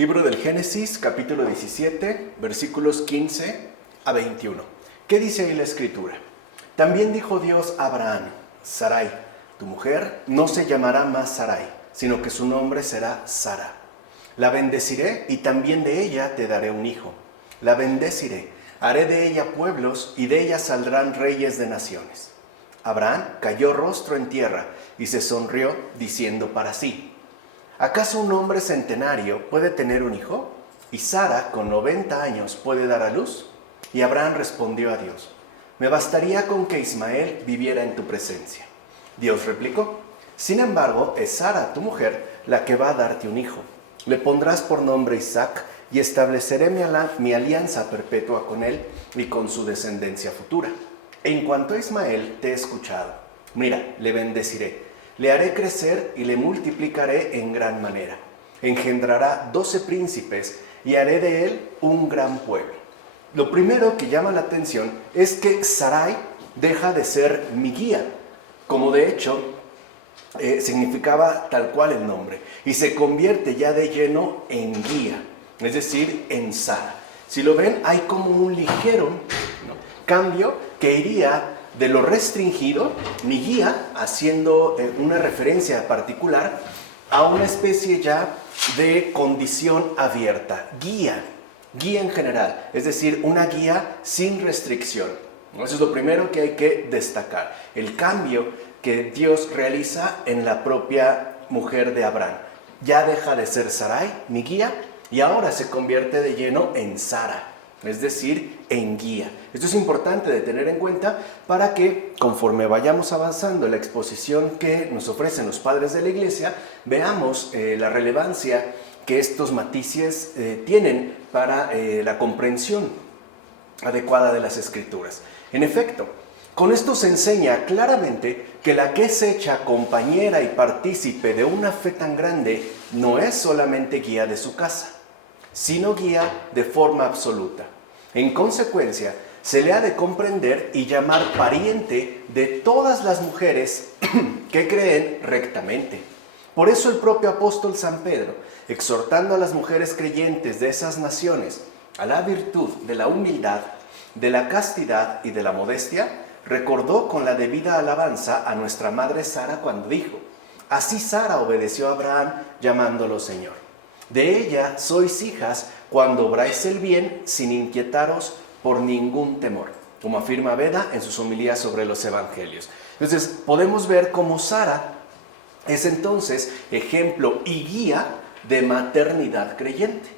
Libro del Génesis, capítulo 17, versículos 15 a 21. ¿Qué dice ahí la Escritura? También dijo Dios a Abraham: Sarai, tu mujer, no se llamará más Sarai, sino que su nombre será Sara. La bendeciré y también de ella te daré un hijo. La bendeciré, haré de ella pueblos y de ella saldrán reyes de naciones. Abraham cayó rostro en tierra y se sonrió, diciendo para sí: ¿acaso un hombre centenario puede tener un hijo? ¿Y Sara, con 90 años, puede dar a luz? Y Abraham respondió a Dios: me bastaría con que Ismael viviera en tu presencia. Dios replicó: sin embargo, es Sara, tu mujer, la que va a darte un hijo. Le pondrás por nombre Isaac, y estableceré mi alianza perpetua con él y con su descendencia futura. En cuanto a Ismael, te he escuchado. Mira, le bendeciré. Le haré crecer y le multiplicaré en gran manera. Engendrará 12 príncipes y haré de él un gran pueblo. Lo primero que llama la atención es que Sarai deja de ser mi guía, como de hecho significaba tal cual el nombre, y se convierte ya de lleno en guía, es decir, en Sara. Si lo ven, hay como un ligero cambio que iría de lo restringido, mi guía, haciendo una referencia particular, a una especie ya de condición abierta, guía en general, es decir, una guía sin restricción. Eso es lo primero que hay que destacar, el cambio que Dios realiza en la propia mujer de Abraham. Ya deja de ser Sarai, mi guía, y ahora se convierte de lleno en Sara, es decir, en guía. Esto es importante de tener en cuenta para que, conforme vayamos avanzando en la exposición que nos ofrecen los padres de la Iglesia, veamos la relevancia que estos matices tienen para la comprensión adecuada de las Escrituras. En efecto, con esto se enseña claramente que la que es hecha compañera y partícipe de una fe tan grande no es solamente guía de su casa, sino guía de forma absoluta. En consecuencia, se le ha de comprender y llamar pariente de todas las mujeres que creen rectamente. Por eso el propio apóstol San Pedro, exhortando a las mujeres creyentes de esas naciones a la virtud de la humildad, de la castidad y de la modestia, recordó con la debida alabanza a nuestra madre Sara cuando dijo: así Sara obedeció a Abraham llamándolo Señor. De ella sois hijas cuando obráis el bien sin inquietaros por ningún temor, como afirma Beda en sus homilías sobre los evangelios. Entonces podemos ver cómo Sara es entonces ejemplo y guía de maternidad creyente.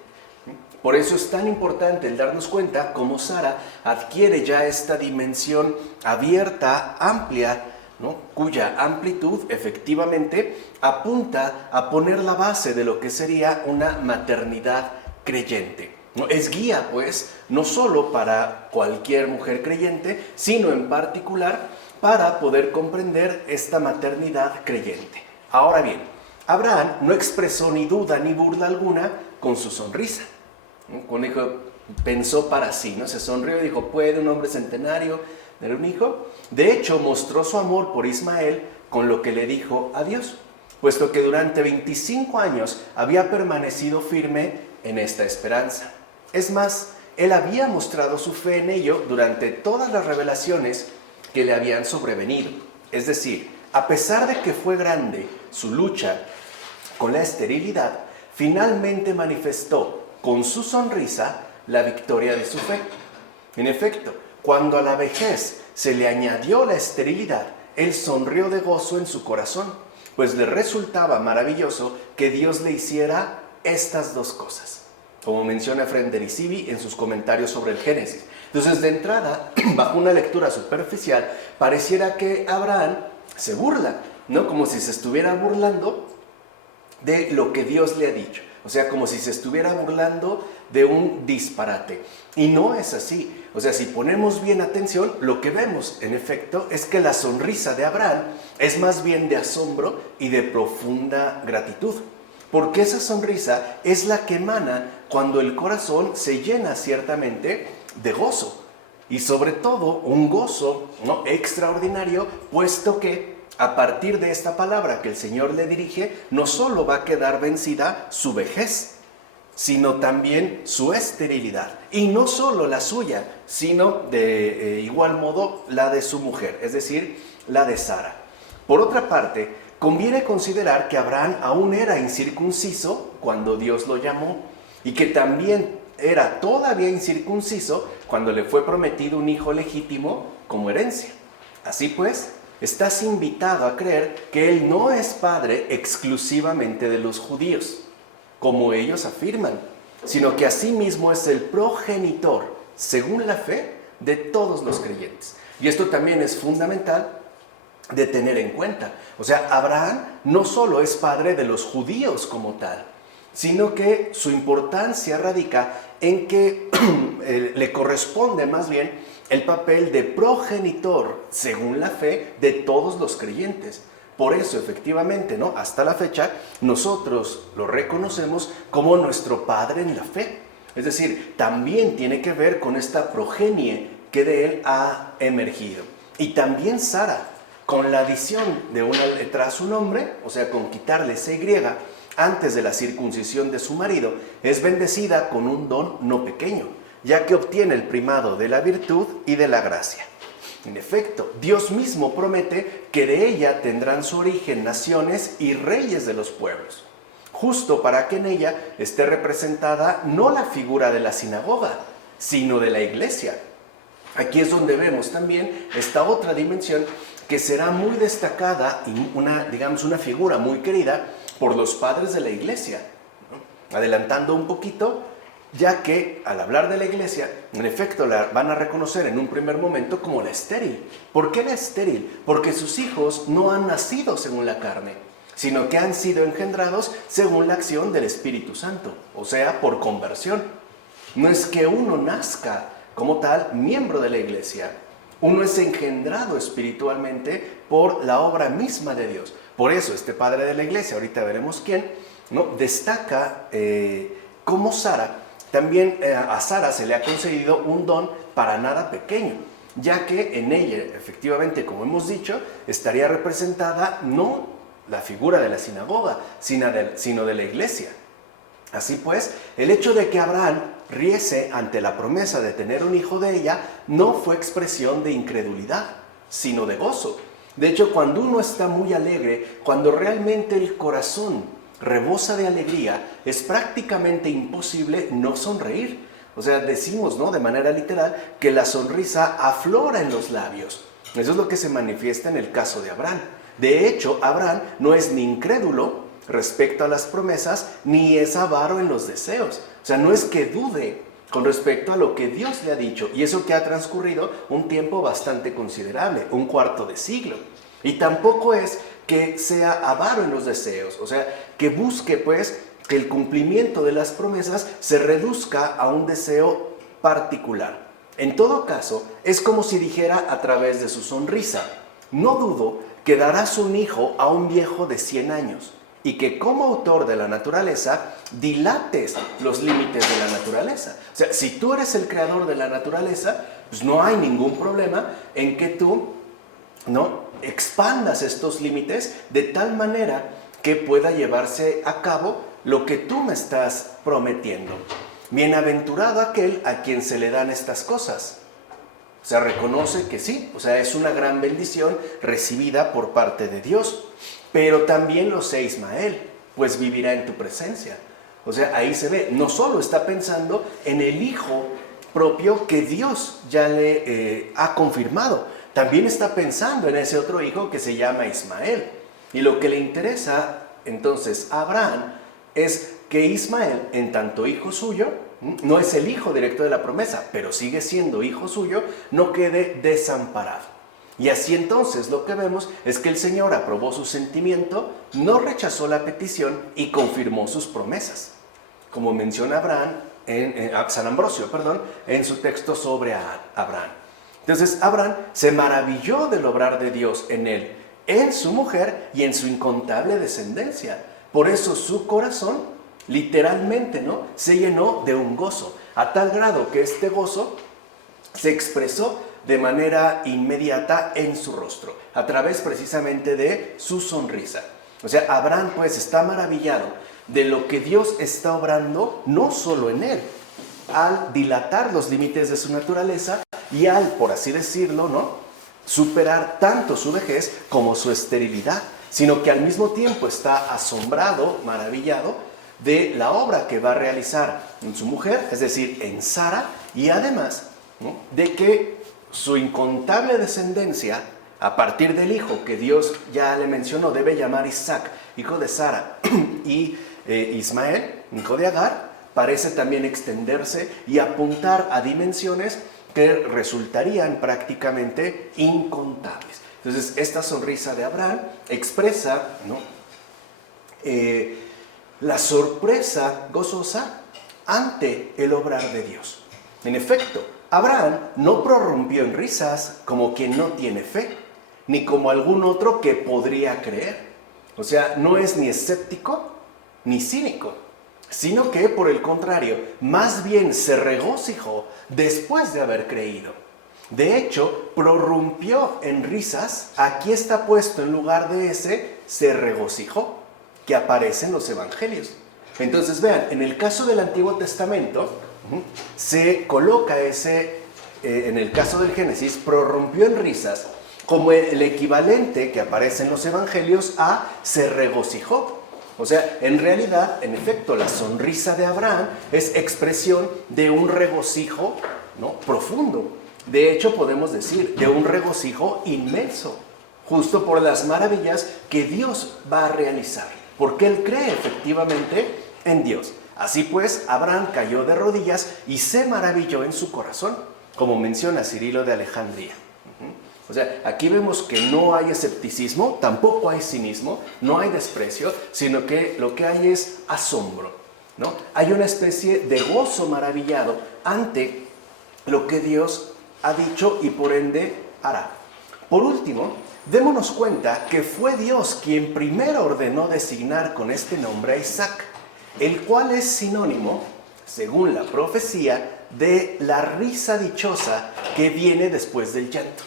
Por eso es tan importante el darnos cuenta cómo Sara adquiere ya esta dimensión abierta, amplia, ¿no?, cuya amplitud efectivamente apunta a poner la base de lo que sería una maternidad creyente. Es guía, pues, no solo para cualquier mujer creyente, sino en particular para poder comprender esta maternidad creyente. Ahora bien, Abraham no expresó ni duda ni burla alguna con su sonrisa. Cuando dijo, pensó para sí, ¿no? Se sonrió y dijo: ¿puede un hombre centenario tener un hijo? De hecho, mostró su amor por Ismael con lo que le dijo a Dios, puesto que durante 25 años había permanecido firme en esta esperanza. Es más, él había mostrado su fe en ello durante todas las revelaciones que le habían sobrevenido. Es decir, a pesar de que fue grande su lucha con la esterilidad, finalmente manifestó con su sonrisa la victoria de su fe. En efecto, cuando a la vejez se le añadió la esterilidad, él sonrió de gozo en su corazón, pues le resultaba maravilloso que Dios le hiciera estas dos cosas, como menciona Fredericivi en sus comentarios sobre el Génesis. Entonces, de entrada, bajo una lectura superficial, pareciera que Abraham se burla, ¿no? Como si se estuviera burlando de lo que Dios le ha dicho. O sea, como si se estuviera burlando de un disparate. Y no es así. O sea, si ponemos bien atención, lo que vemos, en efecto, es que la sonrisa de Abraham es más bien de asombro y de profunda gratitud. Porque esa sonrisa es la que emana cuando el corazón se llena ciertamente de gozo. Y sobre todo, un gozo, ¿no?, extraordinario, puesto que a partir de esta palabra que el Señor le dirige, no solo va a quedar vencida su vejez, sino también su esterilidad. Y no solo la suya, sino de igual modo la de su mujer, es decir, la de Sara. Por otra parte, conviene considerar que Abraham aún era incircunciso cuando Dios lo llamó y que también era todavía incircunciso cuando le fue prometido un hijo legítimo como herencia. Así pues, estás invitado a creer que él no es padre exclusivamente de los judíos, como ellos afirman, sino que asimismo es el progenitor, según la fe, de todos los creyentes. Y esto también es fundamental de tener en cuenta. O sea, Abraham no solo es padre de los judíos como tal, sino que su importancia radica en que le corresponde más bien el papel de progenitor, según la fe, de todos los creyentes. Por eso, efectivamente, ¿no? Hasta la fecha, nosotros lo reconocemos como nuestro padre en la fe. Es decir, también tiene que ver con esta progenie que de él ha emergido. Y también Sara, con la adición de una letra a su nombre, o sea, con quitarle esa Y antes de la circuncisión de su marido, es bendecida con un don no pequeño, ya que obtiene el primado de la virtud y de la gracia. En efecto, Dios mismo promete que de ella tendrán su origen naciones y reyes de los pueblos, justo para que en ella esté representada no la figura de la sinagoga, sino de la iglesia. Aquí es donde vemos también esta otra dimensión que será muy destacada y una figura muy querida por los padres de la iglesia, ¿no? Adelantando un poquito, ya que al hablar de la iglesia, en efecto la van a reconocer en un primer momento como la estéril. ¿Por qué la estéril? Porque sus hijos no han nacido según la carne, sino que han sido engendrados según la acción del Espíritu Santo, o sea, por conversión. No es que uno nazca como tal miembro de la iglesia, uno es engendrado espiritualmente por la obra misma de Dios. Por eso este padre de la iglesia, ahorita veremos quién, ¿no? Destaca como Sara. También a Sara se le ha concedido un don para nada pequeño, ya que en ella, efectivamente, como hemos dicho, estaría representada no la figura de la sinagoga, sino de la iglesia. Así pues, el hecho de que Abraham riese ante la promesa de tener un hijo de ella no fue expresión de incredulidad, sino de gozo. De hecho, cuando uno está muy alegre, cuando realmente el corazón rebosa de alegría, es prácticamente imposible no sonreír. O sea, decimos, ¿no?, de manera literal, que la sonrisa aflora en los labios. Eso es lo que se manifiesta en el caso de Abraham. De hecho, Abraham no es ni incrédulo respecto a las promesas, ni es avaro en los deseos. O sea, no es que dude con respecto a lo que Dios le ha dicho, y eso que ha transcurrido un tiempo bastante considerable, un cuarto de siglo. Y tampoco es que sea avaro en los deseos, o sea, que busque pues que el cumplimiento de las promesas se reduzca a un deseo particular. En todo caso, es como si dijera a través de su sonrisa: no dudo que darás un hijo a un viejo de 100 años, y que como autor de la naturaleza dilates los límites de la naturaleza. O sea, si tú eres el creador de la naturaleza, pues no hay ningún problema en que tú, ¿no?, expandas estos límites de tal manera que pueda llevarse a cabo lo que tú me estás prometiendo. Bienaventurado aquel a quien se le dan estas cosas. O sea, reconoce que sí, o sea, es una gran bendición recibida por parte de Dios. Pero también lo sé Ismael, pues vivirá en tu presencia. O sea, ahí se ve, no solo está pensando en el hijo propio que Dios ya le ha confirmado, también está pensando en ese otro hijo que se llama Ismael. Y lo que le interesa entonces a Abraham es que Ismael, en tanto hijo suyo, no es el hijo directo de la promesa, pero sigue siendo hijo suyo, no quede desamparado. Y así entonces lo que vemos es que el Señor aprobó su sentimiento, no rechazó la petición y confirmó sus promesas, como menciona San Ambrosio, en su texto sobre Abraham. Entonces Abraham se maravilló del obrar de Dios en él, en su mujer y en su incontable descendencia. Por eso su corazón literalmente, ¿no?, se llenó de un gozo, a tal grado que este gozo se expresó de manera inmediata en su rostro, a través precisamente de su sonrisa. O sea, Abraham pues está maravillado de lo que Dios está obrando, no solo en él, al dilatar los límites de su naturaleza y al, por así decirlo, ¿no?, superar tanto su vejez como su esterilidad, sino que al mismo tiempo está asombrado, maravillado de la obra que va a realizar en su mujer, es decir, en Sara, y además, ¿no?, de que su incontable descendencia, a partir del hijo que Dios ya le mencionó, debe llamar Isaac, hijo de Sara, y Ismael, hijo de Agar, parece también extenderse y apuntar a dimensiones que resultarían prácticamente incontables. Entonces, esta sonrisa de Abraham expresa, ¿no?, la sorpresa gozosa ante el obrar de Dios. En efecto, Abraham no prorrumpió en risas como quien no tiene fe, ni como algún otro que podría creer. O sea, no es ni escéptico ni cínico, sino que, por el contrario, más bien se regocijó después de haber creído. De hecho, prorrumpió en risas. Aquí está puesto en lugar de ese se regocijó, que aparece en los evangelios. Entonces, vean, en el caso del Antiguo Testamento, se coloca ese, en el caso del Génesis, prorrumpió en risas, como el equivalente que aparece en los evangelios a se regocijó. O sea, en realidad, en efecto, la sonrisa de Abraham es expresión de un regocijo, ¿no?, profundo. De hecho, podemos decir, de un regocijo inmenso, justo por las maravillas que Dios va a realizar, porque él cree efectivamente en Dios. Así pues, Abraham cayó de rodillas y se maravilló en su corazón, como menciona Cirilo de Alejandría. O sea, aquí vemos que no hay escepticismo, tampoco hay cinismo, no hay desprecio, sino que lo que hay es asombro, ¿no? Hay una especie de gozo maravillado ante lo que Dios ha dicho y por ende hará. Por último, démonos cuenta que fue Dios quien primero ordenó designar con este nombre a Isaac, el cual es sinónimo, según la profecía, de la risa dichosa que viene después del llanto.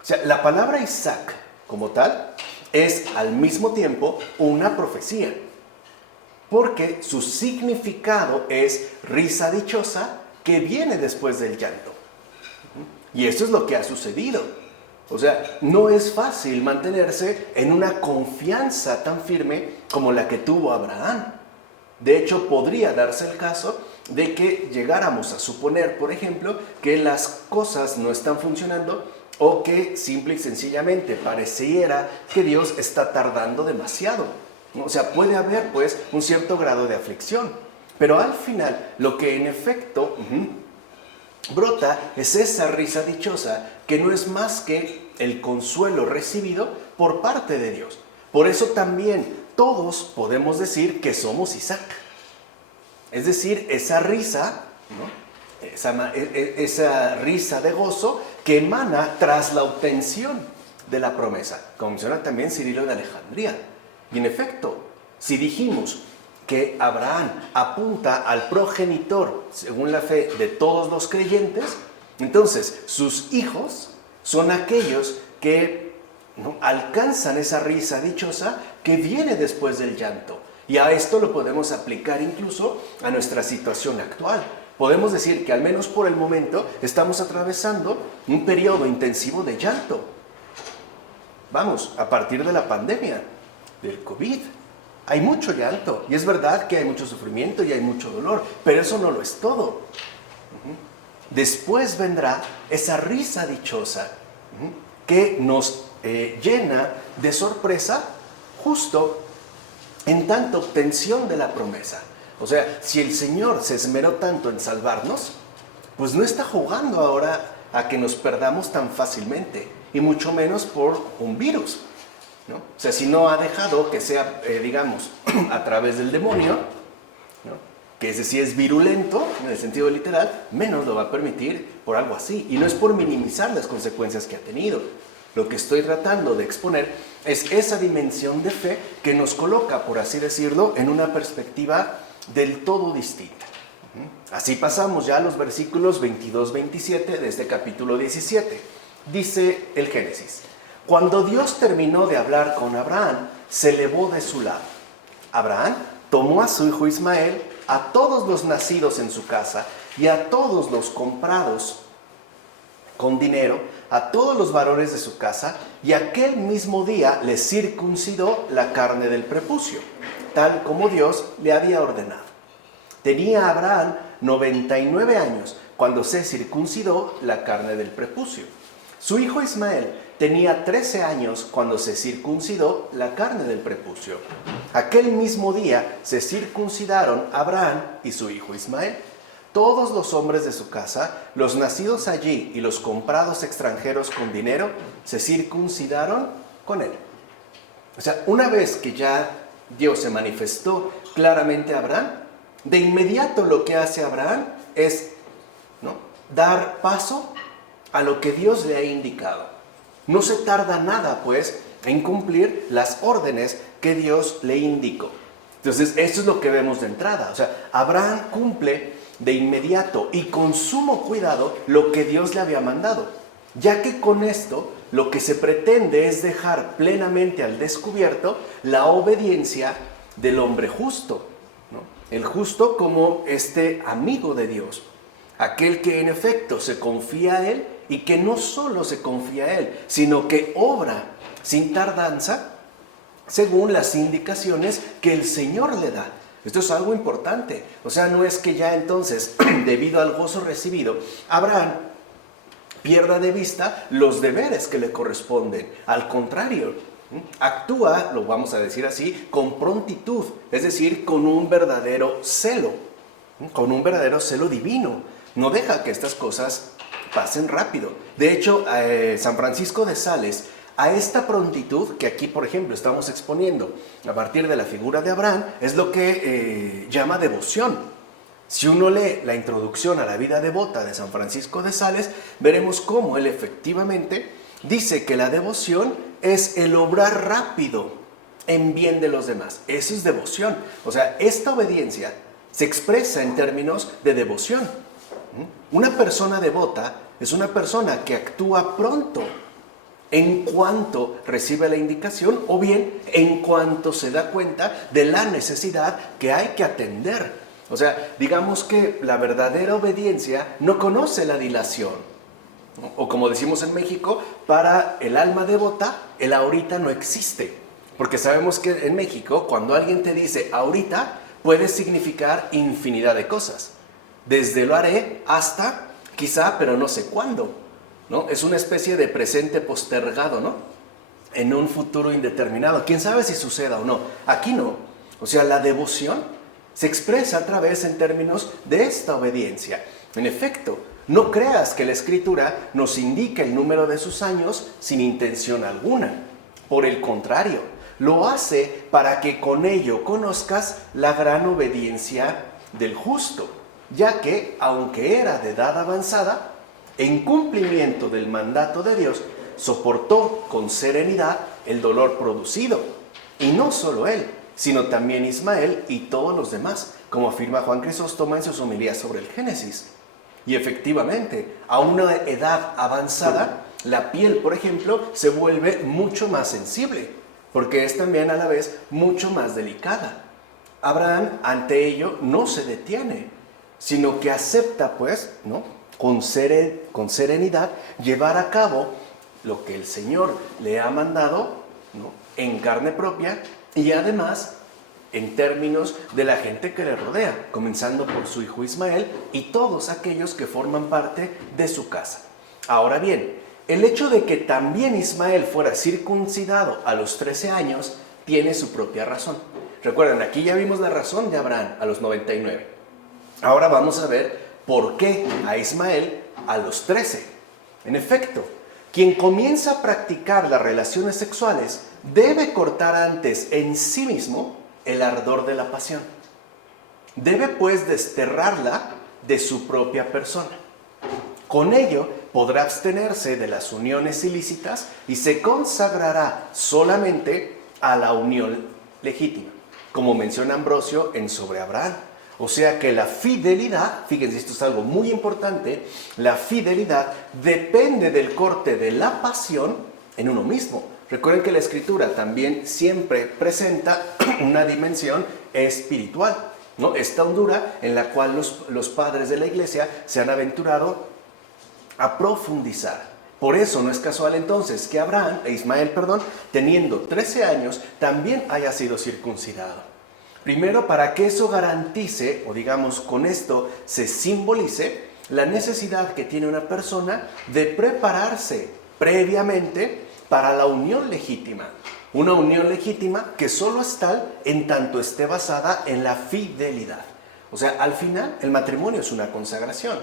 O sea, la palabra Isaac, como tal, es al mismo tiempo una profecía, porque su significado es risa dichosa que viene después del llanto. Y esto es lo que ha sucedido. O sea, no es fácil mantenerse en una confianza tan firme como la que tuvo Abraham. De hecho, podría darse el caso de que llegáramos a suponer, por ejemplo, que las cosas no están funcionando o que simple y sencillamente pareciera que Dios está tardando demasiado. O sea, puede haber pues un cierto grado de aflicción, pero al final lo que en efecto brota es esa risa dichosa que no es más que el consuelo recibido por parte de Dios. Por eso también todos podemos decir que somos Isaac. Es decir, esa risa, ¿no?, esa risa de gozo que emana tras la obtención de la promesa, como menciona también Cirilo de Alejandría. Y en efecto, si dijimos que Abraham apunta al progenitor según la fe de todos los creyentes, entonces sus hijos son aquellos que, ¿no?, alcanzan esa risa dichosa que viene después del llanto. Y a esto lo podemos aplicar incluso a nuestra situación actual. Podemos decir que al menos por el momento estamos atravesando un periodo intensivo de llanto. Vamos, a partir de la pandemia, del COVID, hay mucho llanto. Y es verdad que hay mucho sufrimiento y hay mucho dolor, pero eso no lo es todo. Después vendrá esa risa dichosa que nos llena de sorpresa justo en tanta obtención de la promesa. O sea, si el Señor se esmeró tanto en salvarnos, pues no está jugando ahora a que nos perdamos tan fácilmente, y mucho menos por un virus, ¿no? O sea, si no ha dejado que sea, digamos, a través del demonio, ¿no?, que ese sí es virulento, en el sentido literal, menos lo va a permitir por algo así. Y no es por minimizar las consecuencias que ha tenido. Lo que estoy tratando de exponer es esa dimensión de fe que nos coloca, por así decirlo, en una perspectiva del todo distinta. Así pasamos ya a los versículos 22-27 de este capítulo 17. Dice el Génesis: cuando Dios terminó de hablar con Abraham, se elevó de su lado. Abraham tomó a su hijo Ismael, a todos los nacidos en su casa y a todos los comprados con dinero, a todos los varones de su casa, y aquel mismo día les circuncidó la carne del prepucio, tal como Dios le había ordenado. Tenía Abraham 99 años cuando se circuncidó la carne del prepucio. Su hijo Ismael tenía 13 años cuando se circuncidó la carne del prepucio. Aquel mismo día se circuncidaron Abraham y su hijo Ismael. Todos los hombres de su casa, los nacidos allí y los comprados extranjeros con dinero, se circuncidaron con él. O sea, una vez que ya Dios se manifestó claramente a Abraham, de inmediato lo que hace Abraham es, ¿no?, dar paso a lo que Dios le ha indicado. No se tarda nada, pues, en cumplir las órdenes que Dios le indicó. Entonces, esto es lo que vemos de entrada. O sea, Abraham cumple de inmediato y con sumo cuidado lo que Dios le había mandado, ya que con esto lo que se pretende es dejar plenamente al descubierto la obediencia del hombre justo, ¿no? El justo como este amigo de Dios, aquel que en efecto se confía a Él y que no solo se confía a Él, sino que obra sin tardanza según las indicaciones que el Señor le da. Esto es algo importante. O sea, no es que ya entonces, debido al gozo recibido, Abraham pierda de vista los deberes que le corresponden. Al contrario, actúa, lo vamos a decir así, con prontitud, es decir, con un verdadero celo divino. No deja que estas cosas pasen rápido. De hecho, San Francisco de Sales, a esta prontitud que aquí, por ejemplo, estamos exponiendo a partir de la figura de Abraham, es lo que llama devoción. Si uno lee la introducción a la vida devota de San Francisco de Sales, veremos cómo él efectivamente dice que la devoción es el obrar rápido en bien de los demás. Eso es devoción. O sea, esta obediencia se expresa en términos de devoción. Una persona devota es una persona que actúa pronto en cuanto recibe la indicación o bien en cuanto se da cuenta de la necesidad que hay que atender. O sea, digamos que la verdadera obediencia no conoce la dilación, ¿no? O como decimos en México, para el alma devota, el ahorita no existe. Porque sabemos que en México, cuando alguien te dice ahorita, puede significar infinidad de cosas. Desde lo haré hasta quizá, pero no sé cuándo, ¿no? Es una especie de presente postergado, ¿no? En un futuro indeterminado. ¿Quién sabe si suceda o no? Aquí no. O sea, la devoción se expresa a través en términos de esta obediencia. En efecto, no creas que la Escritura nos indica el número de sus años sin intención alguna. Por el contrario, lo hace para que con ello conozcas la gran obediencia del justo, ya que, aunque era de edad avanzada, en cumplimiento del mandato de Dios, soportó con serenidad el dolor producido. Y no solo él, sino también Ismael y todos los demás, como afirma Juan Crisóstomo en sus homilías sobre el Génesis. Y efectivamente, a una edad avanzada, la piel, por ejemplo, se vuelve mucho más sensible, porque es también a la vez mucho más delicada. Abraham, ante ello, no se detiene, sino que acepta, pues, ¿no?, con serenidad, llevar a cabo lo que el Señor le ha mandado, ¿no?, en carne propia y además en términos de la gente que le rodea, comenzando por su hijo Ismael y todos aquellos que forman parte de su casa. Ahora bien, el hecho de que también Ismael fuera circuncidado a los 13 años tiene su propia razón. Recuerden, aquí ya vimos la razón de Abraham a los 99. Ahora vamos a ver por qué a Ismael a los 13. En efecto, quien comienza a practicar las relaciones sexuales debe cortar antes en sí mismo el ardor de la pasión. Debe pues desterrarla de su propia persona. Con ello podrá abstenerse de las uniones ilícitas y se consagrará solamente a la unión legítima, como menciona Ambrosio en Sobre Abraham. O sea que la fidelidad, fíjense, esto es algo muy importante, la fidelidad depende del corte de la pasión en uno mismo. Recuerden que la Escritura también siempre presenta una dimensión espiritual, ¿no? Esta hondura en la cual los padres de la iglesia se han aventurado a profundizar. Por eso no es casual entonces que Ismael, teniendo 13 años, también haya sido circuncidado. Primero, para que eso garantice, o digamos con esto se simbolice, la necesidad que tiene una persona de prepararse previamente para la unión legítima. Una unión legítima que solo es tal en tanto esté basada en la fidelidad. O sea, al final el matrimonio es una consagración.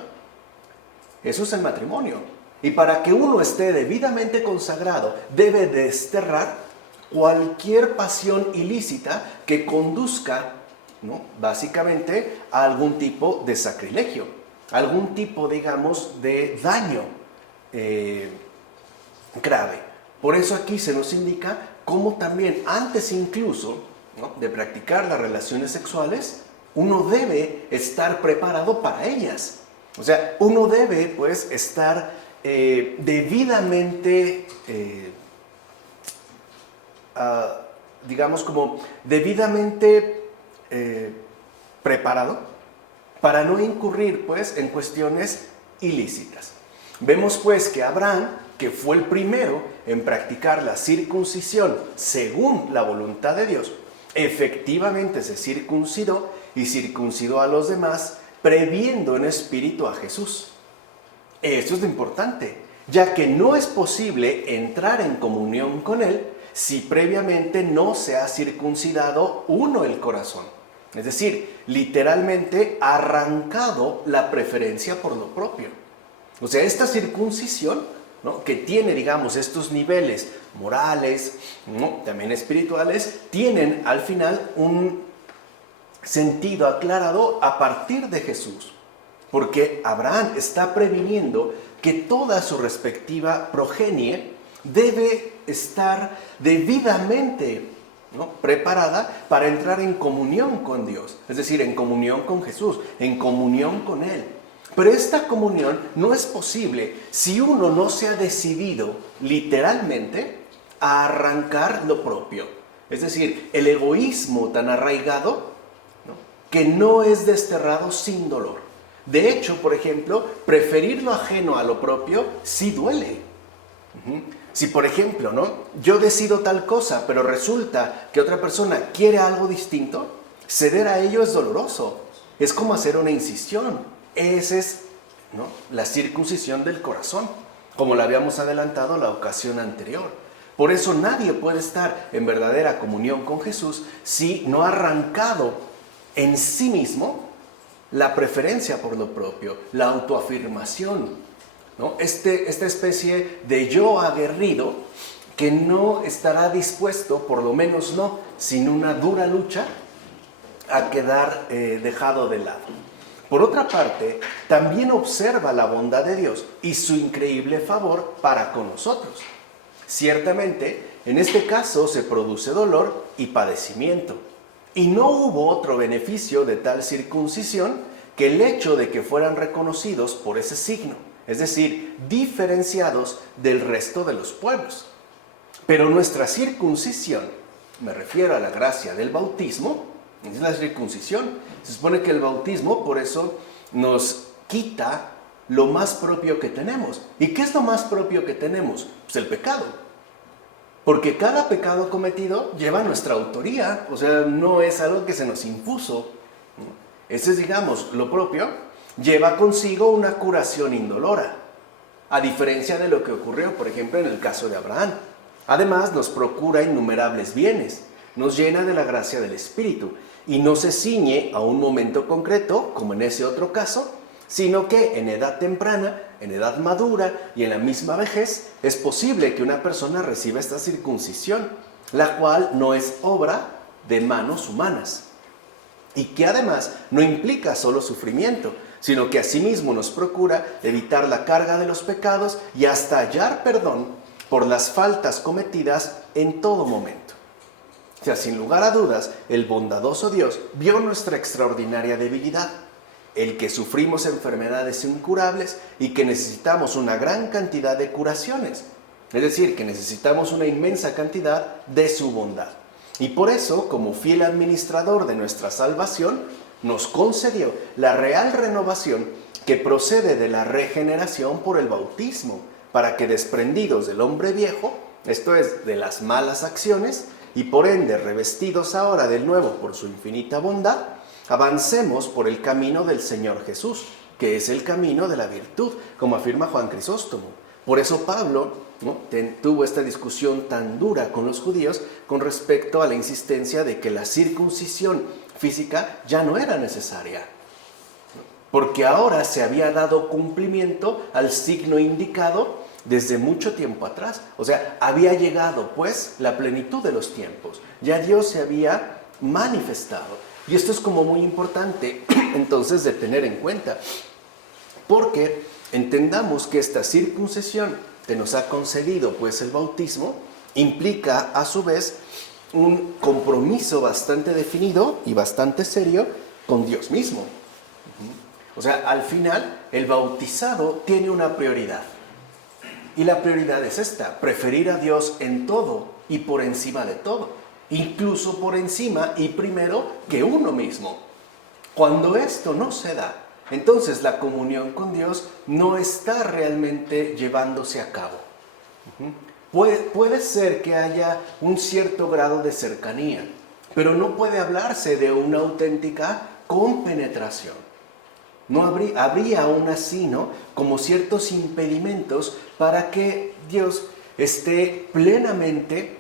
Eso es el matrimonio. Y para que uno esté debidamente consagrado, debe desterrar cualquier pasión ilícita que conduzca, ¿no?, básicamente a algún tipo de sacrilegio, algún tipo, digamos, de daño grave. Por eso aquí se nos indica cómo también antes incluso, ¿no?, de practicar las relaciones sexuales, uno debe estar preparado para ellas. O sea, uno debe pues estar debidamente, digamos como debidamente preparado para no incurrir pues en cuestiones ilícitas. Vemos pues que Abraham, que fue el primero en practicar la circuncisión según la voluntad de Dios, efectivamente se circuncidó y circuncidó a los demás, previendo en espíritu a Jesús. Esto es lo importante, ya que no es posible entrar en comunión con Él si previamente no se ha circuncidado uno el corazón. Es decir, literalmente arrancado la preferencia por lo propio. O sea, esta circuncisión, ¿no?, que tiene, digamos, estos niveles morales, ¿no?, también espirituales, tienen al final un sentido aclarado a partir de Jesús. Porque Abraham está previniendo que toda su respectiva progenie debe estar debidamente, ¿no?, preparada para entrar en comunión con Dios, es decir, en comunión con Jesús, en comunión con Él. Pero esta comunión no es posible si uno no se ha decidido literalmente a arrancar lo propio. Es decir, el egoísmo tan arraigado, ¿no?, que no es desterrado sin dolor. De hecho, por ejemplo, preferir lo ajeno a lo propio sí duele. Si, por ejemplo, ¿no?, yo decido tal cosa, pero resulta que otra persona quiere algo distinto, ceder a ello es doloroso. Es como hacer una incisión. Esa es, ¿no?, la circuncisión del corazón, como la habíamos adelantado la ocasión anterior. Por eso nadie puede estar en verdadera comunión con Jesús si no ha arrancado en sí mismo la preferencia por lo propio, la autoafirmación, ¿no? Esta especie de yo aguerrido que no estará dispuesto, por lo menos no, sin una dura lucha, a quedar dejado de lado. Por otra parte, también observa la bondad de Dios y su increíble favor para con nosotros. Ciertamente, en este caso se produce dolor y padecimiento. Y no hubo otro beneficio de tal circuncisión que el hecho de que fueran reconocidos por ese signo, es decir, diferenciados del resto de los pueblos. Pero nuestra circuncisión, me refiero a la gracia del bautismo, es la circuncisión. Se supone que el bautismo, por eso, nos quita lo más propio que tenemos. ¿Y qué es lo más propio que tenemos? Pues el pecado. Porque cada pecado cometido lleva nuestra autoría, o sea, no es algo que se nos impuso. Ese es, digamos, lo propio, lleva consigo una curación indolora, a diferencia de lo que ocurrió, por ejemplo, en el caso de Abraham. Además, nos procura innumerables bienes, nos llena de la gracia del Espíritu y no se ciñe a un momento concreto, como en ese otro caso, sino que en edad temprana, en edad madura y en la misma vejez, es posible que una persona reciba esta circuncisión, la cual no es obra de manos humanas y que además no implica solo sufrimiento, sino que asimismo nos procura evitar la carga de los pecados y hasta hallar perdón por las faltas cometidas en todo momento. O sea, sin lugar a dudas, el bondadoso Dios vio nuestra extraordinaria debilidad, el que sufrimos enfermedades incurables y que necesitamos una gran cantidad de curaciones. Es decir, que necesitamos una inmensa cantidad de su bondad. Y por eso, como fiel administrador de nuestra salvación, nos concedió la real renovación que procede de la regeneración por el bautismo, para que desprendidos del hombre viejo, esto es, de las malas acciones, y por ende revestidos ahora del nuevo por su infinita bondad, avancemos por el camino del Señor Jesús, que es el camino de la virtud, como afirma Juan Crisóstomo. Por eso Pablo, ¿no?, tuvo esta discusión tan dura con los judíos con respecto a la insistencia de que la circuncisión física ya no era necesaria, porque ahora se había dado cumplimiento al signo indicado desde mucho tiempo atrás. O sea, había llegado pues la plenitud de los tiempos, ya Dios se había manifestado. Y esto es como muy importante entonces de tener en cuenta, porque entendamos que esta circuncisión que nos ha concedido pues el bautismo implica a su vez un compromiso bastante definido y bastante serio con Dios mismo. O sea, al final el bautizado tiene una prioridad, y la prioridad es esta: preferir a Dios en todo y por encima de todo, incluso por encima y primero que uno mismo. Cuando esto no se da, entonces la comunión con Dios no está realmente llevándose a cabo. Puede ser que haya un cierto grado de cercanía, pero no puede hablarse de una auténtica compenetración. No habría aún así, ¿no?, como ciertos impedimentos para que Dios esté plenamente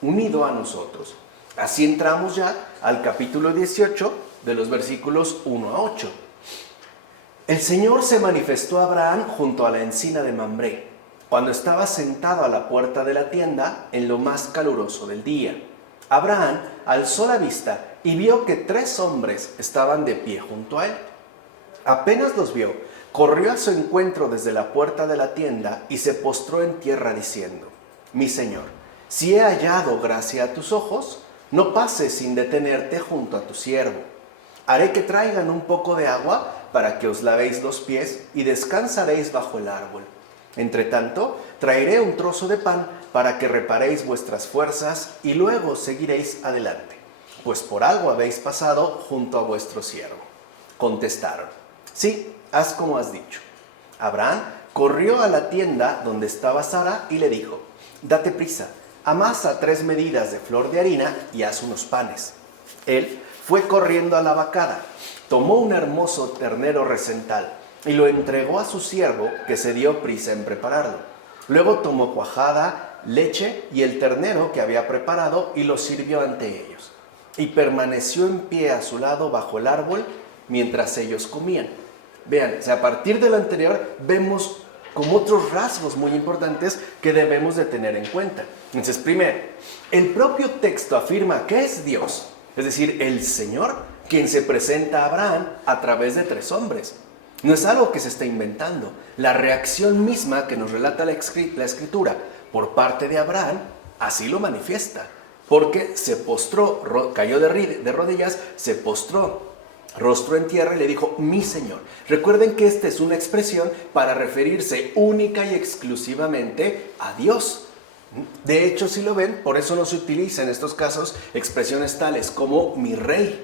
unido a nosotros. Así entramos ya al capítulo 18, de los versículos 1 a 8. El Señor se manifestó a Abraham junto a la encina de Mamré, cuando estaba sentado a la puerta de la tienda en lo más caluroso del día. Abraham alzó la vista y vio que 3 hombres estaban de pie junto a él. Apenas los vio, corrió a su encuentro desde la puerta de la tienda y se postró en tierra diciendo: Mi Señor, si he hallado gracia a tus ojos, no pases sin detenerte junto a tu siervo. Haré que traigan un poco de agua para que os lavéis los pies y descansaréis bajo el árbol. Entre tanto, traeré un trozo de pan para que reparéis vuestras fuerzas y luego seguiréis adelante, pues por algo habéis pasado junto a vuestro siervo. Contestaron: Sí, haz como has dicho. Abraham corrió a la tienda donde estaba Sara y le dijo: Date prisa, amasa 3 medidas de flor de harina y haz unos panes. Él fue corriendo a la vacada, tomó un hermoso ternero recental y lo entregó a su siervo, que se dio prisa en prepararlo. Luego tomó cuajada, leche y el ternero que había preparado y lo sirvió ante ellos. Y permaneció en pie a su lado bajo el árbol mientras ellos comían. Vean, o sea, a partir del anterior vemos como otros rasgos muy importantes que debemos de tener en cuenta. Entonces, primero, el propio texto afirma que es Dios, es decir, el Señor, quien se presenta a Abraham a través de 3 hombres. No es algo que se está inventando. La reacción misma que nos relata la Escritura por parte de Abraham así lo manifiesta, porque se postró, cayó de rodillas, se postró, rostro en tierra, y le dijo: Mi Señor. Recuerden que esta es una expresión para referirse única y exclusivamente a Dios. De hecho, si lo ven, por eso no se utiliza en estos casos expresiones tales como mi rey,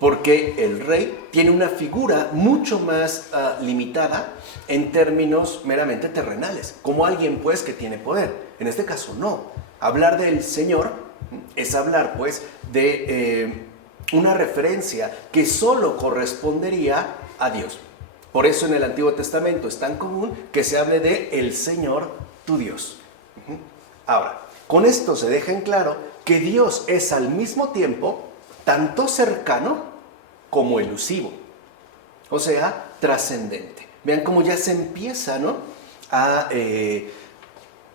porque el rey tiene una figura mucho más limitada en términos meramente terrenales, como alguien pues que tiene poder. En este caso no. Hablar del Señor es hablar pues de una referencia que solo correspondería a Dios. Por eso en el Antiguo Testamento es tan común que se hable de el Señor tu Dios. Ahora, con esto se deja en claro que Dios es al mismo tiempo tanto cercano como elusivo, o sea, trascendente. Vean cómo ya se empieza, ¿no?, a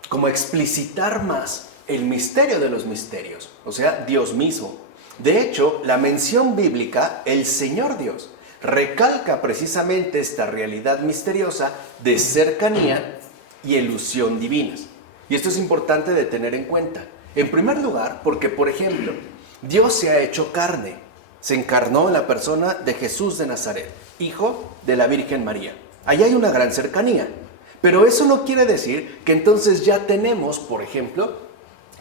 como explicitar más el misterio de los misterios, o sea, Dios mismo. De hecho, la mención bíblica, el Señor Dios, recalca precisamente esta realidad misteriosa de cercanía y elusión divinas. Y esto es importante de tener en cuenta. En primer lugar, porque, por ejemplo, Dios se ha hecho carne, se encarnó en la persona de Jesús de Nazaret, hijo de la Virgen María. Allí hay una gran cercanía. Pero eso no quiere decir que entonces ya tenemos, por ejemplo,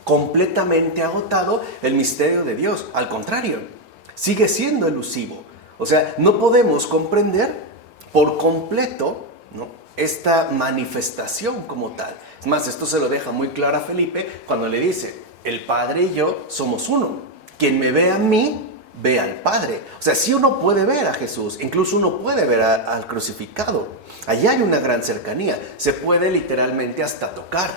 completamente agotado el misterio de Dios. Al contrario, sigue siendo elusivo. O sea, no podemos comprender por completo, ¿no?, esta manifestación como tal. Es más, esto se lo deja muy claro a Felipe cuando le dice: el Padre y yo somos uno. Quien me ve a mí, ve al Padre. O sea, si uno puede ver a Jesús, incluso uno puede ver al crucificado. Allí hay una gran cercanía. Se puede literalmente hasta tocar.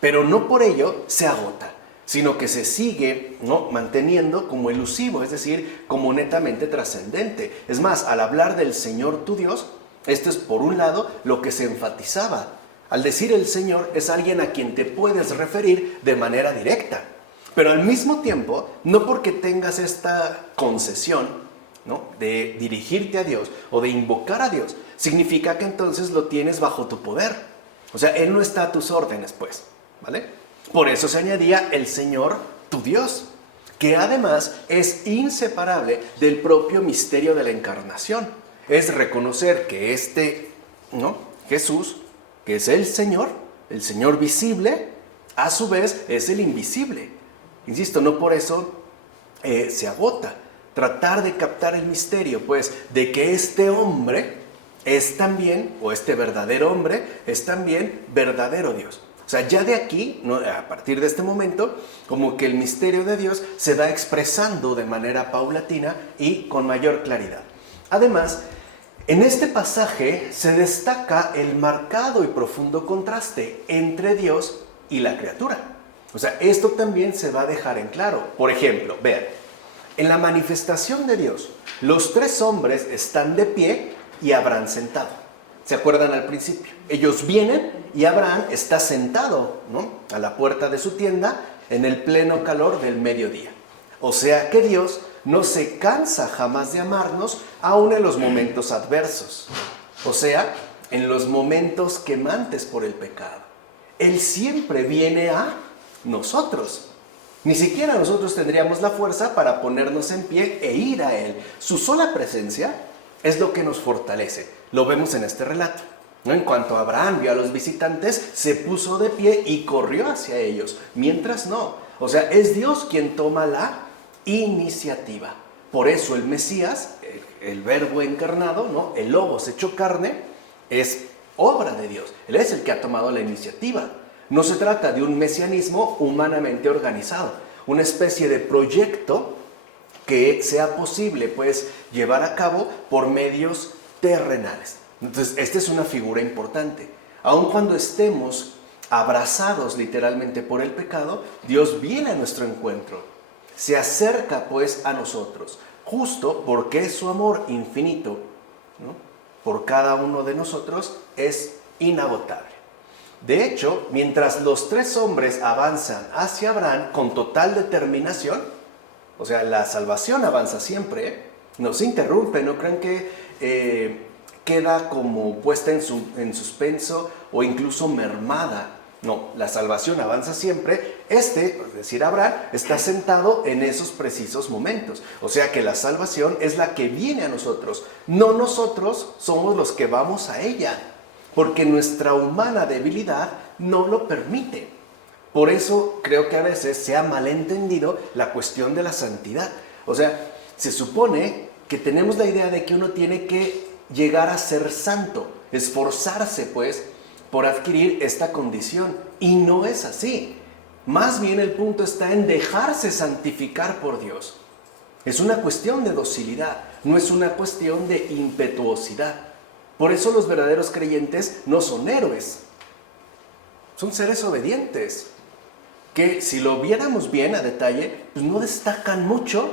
Pero no por ello se agota, sino que se sigue, ¿no?, manteniendo como elusivo, es decir, como netamente trascendente. Es más, al hablar del Señor tu Dios, esto es por un lado lo que se enfatizaba. Al decir el Señor, es alguien a quien te puedes referir de manera directa. Pero al mismo tiempo, no porque tengas esta concesión, ¿no?, de dirigirte a Dios o de invocar a Dios, significa que entonces lo tienes bajo tu poder. O sea, Él no está a tus órdenes, pues, ¿vale? Por eso se añadía el Señor tu Dios, que además es inseparable del propio misterio de la encarnación. Es reconocer que ¿no?, Jesús, que es el Señor visible, a su vez es el invisible. Insisto, no por eso se agota. Tratar de captar el misterio, pues, de que este hombre es también, o este verdadero hombre, es también verdadero Dios. O sea, ya de aquí, ¿no?, a partir de este momento, como que el misterio de Dios se va expresando de manera paulatina y con mayor claridad. Además, en este pasaje se destaca el marcado y profundo contraste entre Dios y la criatura. O sea, esto también se va a dejar en claro. Por ejemplo, vean, en la manifestación de Dios, los tres hombres están de pie y Abraham sentado. ¿Se acuerdan al principio? Ellos vienen y Abraham está sentado, ¿no?, a la puerta de su tienda en el pleno calor del mediodía. O sea que Dios no se cansa jamás de amarnos, aun en los momentos adversos. O sea, en los momentos quemantes por el pecado. Él siempre viene a nosotros. Ni siquiera nosotros tendríamos la fuerza para ponernos en pie e ir a Él. Su sola presencia es lo que nos fortalece. Lo vemos en este relato, ¿no? En cuanto Abraham vio a los visitantes, se puso de pie y corrió hacia ellos. Mientras no. O sea, es Dios quien toma la iniciativa. Por eso el Mesías, el Verbo encarnado, ¿no?, el Logos hecho carne, es obra de Dios. Él es el que ha tomado la iniciativa. No se trata de un mesianismo humanamente organizado, una especie de proyecto que sea posible, pues, llevar a cabo por medios terrenales. Entonces, esta es una figura importante. Aun cuando estemos abrazados literalmente por el pecado, Dios viene a nuestro encuentro. Se acerca, pues, a nosotros, justo porque su amor infinito, ¿no?, por cada uno de nosotros es inagotable. De hecho, mientras los tres hombres avanzan hacia Abraham con total determinación, o sea, la salvación avanza siempre, no se interrumpe, no crean que queda como puesta en suspenso o incluso mermada. No, la salvación avanza siempre. Es decir, Abraham está sentado en esos precisos momentos. O sea que la salvación es la que viene a nosotros. No nosotros somos los que vamos a ella, porque nuestra humana debilidad no lo permite. Por eso creo que a veces se ha malentendido la cuestión de la santidad. O sea, se supone que tenemos la idea de que uno tiene que llegar a ser santo, esforzarse, pues, por adquirir esta condición. Y no es así. Más bien el punto está en dejarse santificar por Dios. Es una cuestión de docilidad, no es una cuestión de impetuosidad. Por eso los verdaderos creyentes no son héroes. Son seres obedientes, que si lo viéramos bien a detalle, pues no destacan mucho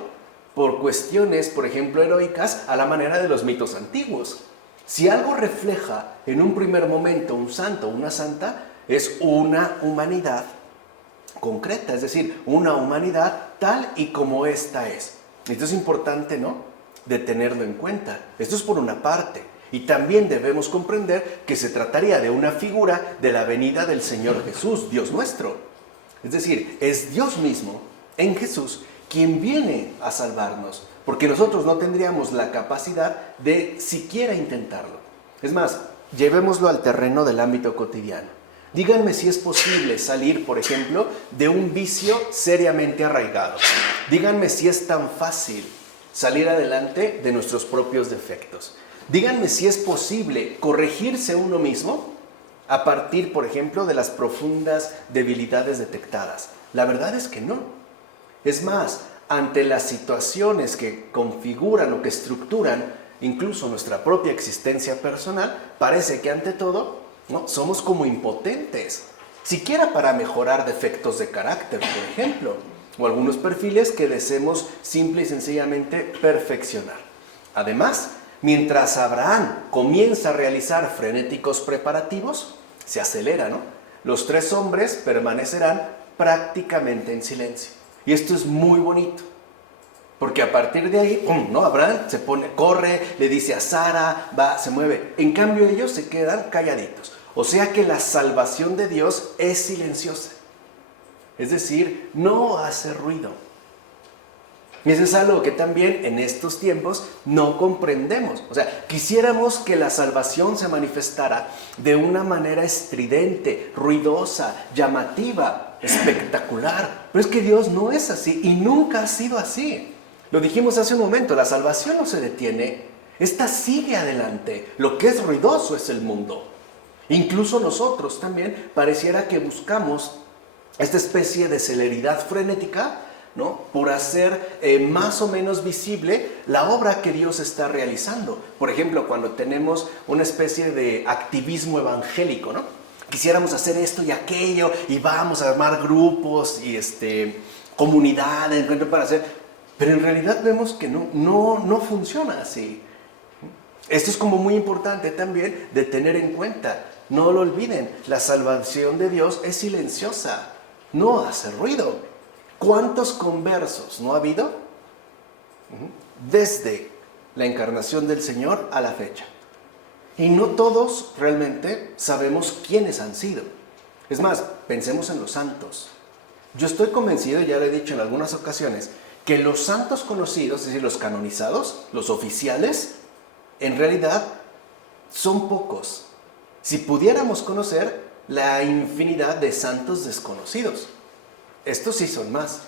por cuestiones, por ejemplo, heroicas a la manera de los mitos antiguos. Si algo refleja en un primer momento un santo o una santa, es una humanidad concreta, es decir, una humanidad tal y como esta es. Esto es importante, ¿no?, de tenerlo en cuenta. Esto es por una parte. Y también debemos comprender que se trataría de una figura de la venida del Señor Jesús, Dios nuestro. Es decir, es Dios mismo en Jesús quien viene a salvarnos, porque nosotros no tendríamos la capacidad de siquiera intentarlo. Es más, llevémoslo al terreno del ámbito cotidiano. Díganme si es posible salir, por ejemplo, de un vicio seriamente arraigado. Díganme si es tan fácil salir adelante de nuestros propios defectos. Díganme si es posible corregirse uno mismo a partir, por ejemplo, de las profundas debilidades detectadas. La verdad es que no. Es más, ante las situaciones que configuran o que estructuran incluso nuestra propia existencia personal, parece que ante todo, ¿no?, somos como impotentes, siquiera para mejorar defectos de carácter, por ejemplo, o algunos perfiles que deseemos simple y sencillamente perfeccionar. Además, mientras Abraham comienza a realizar frenéticos preparativos, se acelera, ¿no? Los tres hombres permanecerán prácticamente en silencio. Y esto es muy bonito, porque a partir de ahí, ¡pum!, ¿no? Abraham se pone, corre, le dice a Sara, va, se mueve. En cambio ellos se quedan calladitos. O sea que la salvación de Dios es silenciosa. Es decir, no hace ruido. Y eso es algo que también en estos tiempos no comprendemos. O sea, quisiéramos que la salvación se manifestara de una manera estridente, ruidosa, llamativa, espectacular. Pero es que Dios no es así y nunca ha sido así. Lo dijimos hace un momento, la salvación no se detiene, esta sigue adelante. Lo que es ruidoso es el mundo. Incluso nosotros también pareciera que buscamos esta especie de celeridad frenética, ¿no?, por hacer más o menos visible la obra que Dios está realizando. Por ejemplo, cuando tenemos una especie de activismo evangélico, ¿no?, quisiéramos hacer esto y aquello y vamos a armar grupos y comunidades para hacer, pero en realidad vemos que no funciona así. Esto es como muy importante también de tener en cuenta. No lo olviden, la salvación de Dios es silenciosa, no hace ruido. ¿Cuántos conversos no ha habido desde la encarnación del Señor a la fecha? Y no todos realmente sabemos quiénes han sido. Es más, pensemos en los santos. Yo estoy convencido, ya lo he dicho en algunas ocasiones, que los santos conocidos, es decir, los canonizados, los oficiales, en realidad son pocos. Si pudiéramos conocer la infinidad de santos desconocidos. Estos sí son más,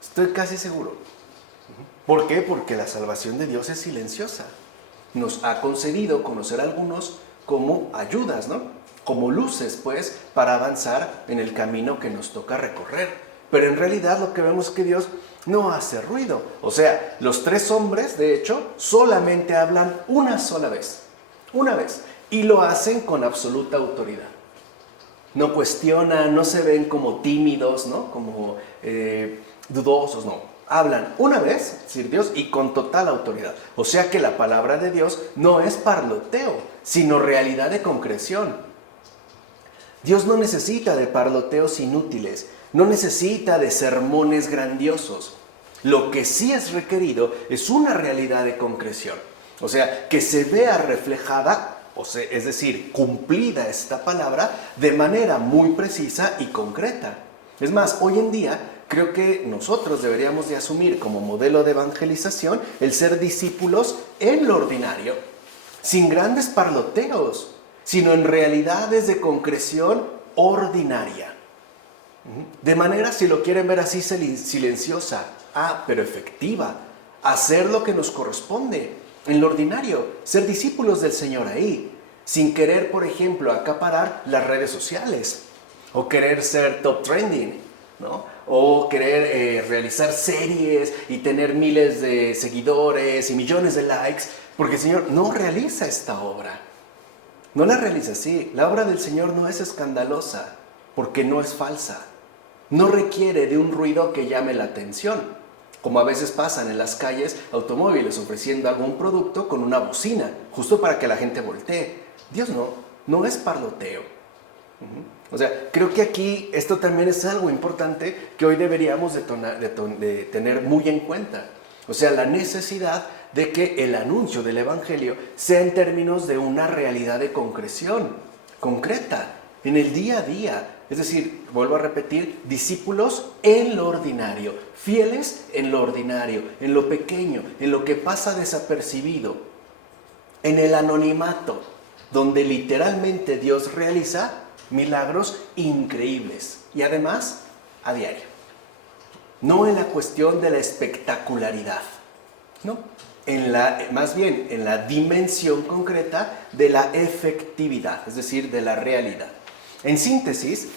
estoy casi seguro. ¿Por qué? Porque la salvación de Dios es silenciosa. Nos ha concedido conocer a algunos como ayudas, ¿no?, como luces, pues, para avanzar en el camino que nos toca recorrer. Pero en realidad lo que vemos es que Dios no hace ruido. O sea, los tres hombres, de hecho, solamente hablan una sola vez. Una vez. Y lo hacen con absoluta autoridad. No cuestionan, no se ven como tímidos, ¿no?, como dudosos, no. Hablan una vez, es decir, Dios, y con total autoridad. O sea que la palabra de Dios no es parloteo, sino realidad de concreción. Dios no necesita de parloteos inútiles, no necesita de sermones grandiosos. Lo que sí es requerido es una realidad de concreción. O sea, que se vea reflejada, es decir, cumplida esta palabra de manera muy precisa y concreta. Es más, hoy en día creo que nosotros deberíamos de asumir como modelo de evangelización el ser discípulos en lo ordinario, sin grandes parloteos, sino en realidades de concreción ordinaria. De manera, si lo quieren ver así, silenciosa, pero efectiva. Hacer lo que nos corresponde en lo ordinario, ser discípulos del Señor ahí, sin querer, por ejemplo, acaparar las redes sociales, o querer ser top trending, ¿no?, o querer realizar series y tener miles de seguidores y millones de likes, porque el Señor no realiza esta obra. No la realiza así. La obra del Señor no es escandalosa, porque no es falsa. No requiere de un ruido que llame la atención, como a veces pasan en las calles automóviles ofreciendo algún producto con una bocina, justo para que la gente voltee. Dios no es parloteo. O sea, creo que aquí esto también es algo importante que hoy deberíamos de tener muy en cuenta. O sea, la necesidad de que el anuncio del Evangelio sea en términos de una realidad de concreción, concreta, en el día a día. Es decir, vuelvo a repetir, discípulos en lo ordinario, fieles en lo ordinario, en lo pequeño, en lo que pasa desapercibido, en el anonimato. donde literalmente Dios realiza milagros increíbles y además a diario. No en la cuestión de la espectacularidad, no, más bien en la dimensión concreta de la efectividad, es decir, de la realidad. En síntesis,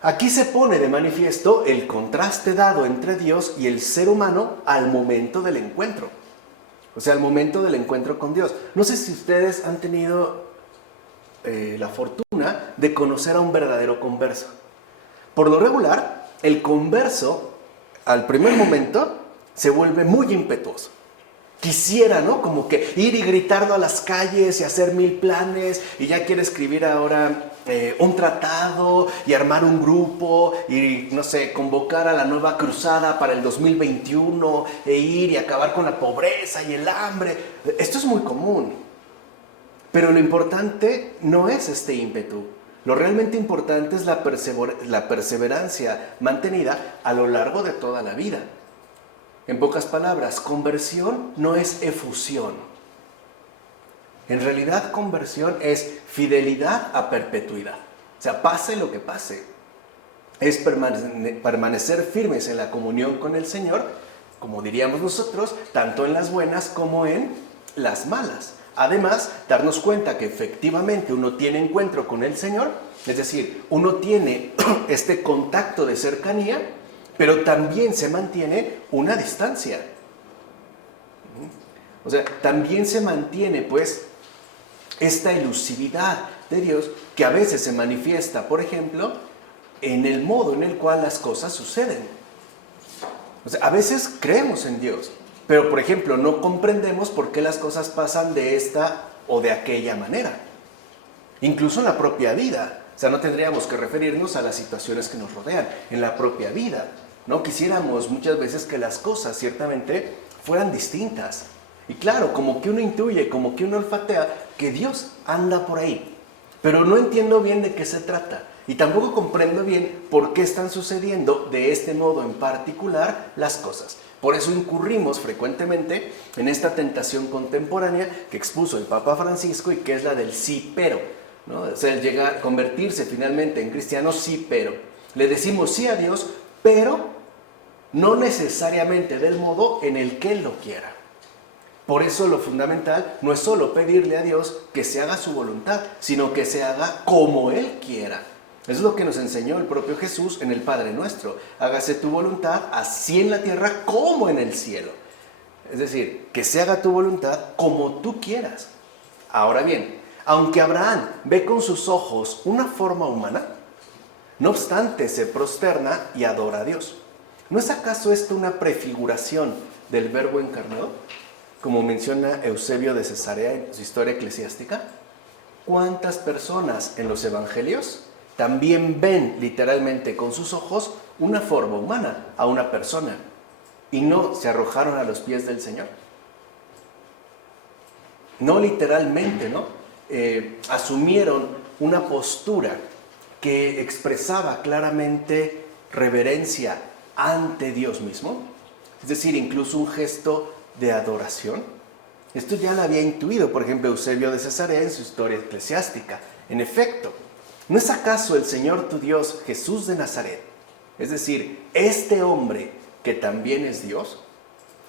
aquí se pone de manifiesto el contraste dado entre Dios y el ser humano al momento del encuentro. O sea, al momento del encuentro con Dios. No sé si ustedes han tenido la fortuna de conocer a un verdadero converso. Por lo regular, el converso, al primer momento, se vuelve muy impetuoso. Quisiera, ¿no? Como que ir y gritarlo a las calles y hacer 1000 planes, y ya quiere escribir ahora un tratado y armar un grupo y, no sé, convocar a la nueva cruzada para el 2021 e ir y acabar con la pobreza y el hambre. Esto es muy común. Pero lo importante no es este ímpetu. Lo realmente importante es la perseverancia mantenida a lo largo de toda la vida. En pocas palabras, conversión no es efusión. En realidad, conversión es fidelidad a perpetuidad. O sea, pase lo que pase. Es permanecer firmes en la comunión con el Señor, como diríamos nosotros, tanto en las buenas como en las malas. Además, darnos cuenta que efectivamente uno tiene encuentro con el Señor, es decir, uno tiene este contacto de cercanía, pero también se mantiene una distancia. O sea, también se mantiene, pues, esta elusividad de Dios que a veces se manifiesta, por ejemplo, en el modo en el cual las cosas suceden. O sea, a veces creemos en Dios, pero, por ejemplo, no comprendemos por qué las cosas pasan de esta o de aquella manera. Incluso en la propia vida. O sea, no tendríamos que referirnos a las situaciones que nos rodean. En la propia vida, ¿no? Quisiéramos muchas veces que las cosas ciertamente fueran distintas. Y claro, como que uno intuye, como que uno olfatea que Dios anda por ahí. Pero no entiendo bien de qué se trata. Y tampoco comprendo bien por qué están sucediendo de este modo en particular las cosas. Por eso incurrimos frecuentemente en esta tentación contemporánea que expuso el Papa Francisco y que es la del sí pero, ¿no? O sea, el llegar, convertirse finalmente en cristiano sí pero. Le decimos sí a Dios, pero no necesariamente del modo en el que Él lo quiera. Por eso lo fundamental no es solo pedirle a Dios que se haga su voluntad, sino que se haga como Él quiera. Eso es lo que nos enseñó el propio Jesús en el Padre Nuestro. Hágase tu voluntad, así en la tierra como en el cielo. Es decir, que se haga tu voluntad como tú quieras. Ahora bien, aunque Abraham ve con sus ojos una forma humana, no obstante se prosterna y adora a Dios. ¿No es acaso esto una prefiguración del Verbo encarnado? Como menciona Eusebio de Cesarea en su historia eclesiástica. ¿Cuántas personas en los evangelios también ven literalmente con sus ojos una forma humana a una persona y no se arrojaron a los pies del Señor? No literalmente, ¿no? Asumieron una postura que expresaba claramente reverencia ante Dios mismo, es decir, incluso un gesto de adoración. Esto ya lo había intuido, por ejemplo, Eusebio de Cesarea en su historia eclesiástica. En efecto, ¿no es acaso el Señor tu Dios, Jesús de Nazaret? Es decir, este hombre que también es Dios,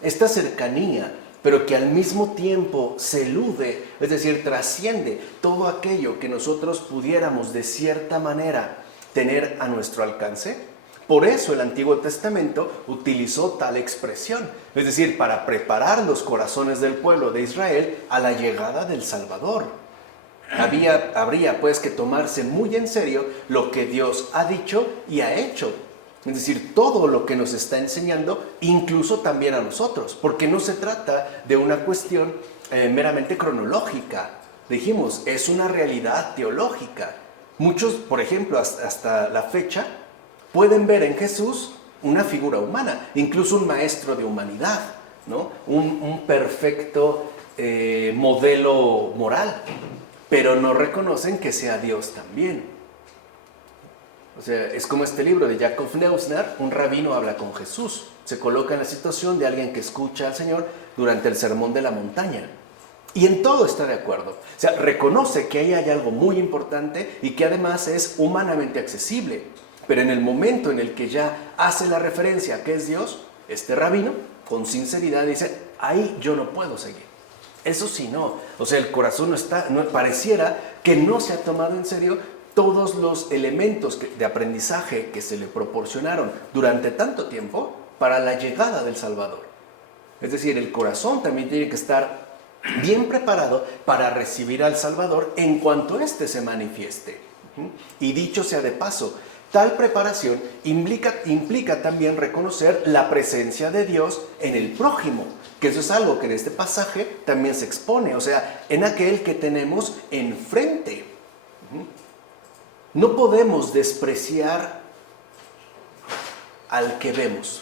esta cercanía, pero que al mismo tiempo se elude, es decir, trasciende todo aquello que nosotros pudiéramos de cierta manera tener a nuestro alcance. Por eso el Antiguo Testamento utilizó tal expresión, es decir, para preparar los corazones del pueblo de Israel a la llegada del Salvador. Habría pues que tomarse muy en serio lo que Dios ha dicho y ha hecho. Es decir, todo lo que nos está enseñando, incluso también a nosotros, porque no se trata de una cuestión meramente cronológica. Dijimos, es una realidad teológica. Muchos, por ejemplo, hasta la fecha, pueden ver en Jesús una figura humana, incluso un maestro de humanidad, ¿no? Un perfecto modelo moral, pero no reconocen que sea Dios también. O sea, es como este libro de Jacob Neusner, un rabino habla con Jesús, se coloca en la situación de alguien que escucha al Señor durante el sermón de la montaña. Y en todo está de acuerdo. O sea, reconoce que ahí hay algo muy importante y que además es humanamente accesible. Pero en el momento en el que ya hace la referencia a que es Dios, este rabino, con sinceridad, dice, ahí yo no puedo seguir. Eso sí, no. O sea, el corazón pareciera que no se ha tomado en serio todos los elementos de aprendizaje que se le proporcionaron durante tanto tiempo para la llegada del Salvador. Es decir, el corazón también tiene que estar bien preparado para recibir al Salvador en cuanto éste se manifieste. Y dicho sea de paso, tal preparación implica también reconocer la presencia de Dios en el prójimo, que eso es algo que en este pasaje también se expone, o sea, en aquel que tenemos enfrente. No podemos despreciar al que vemos,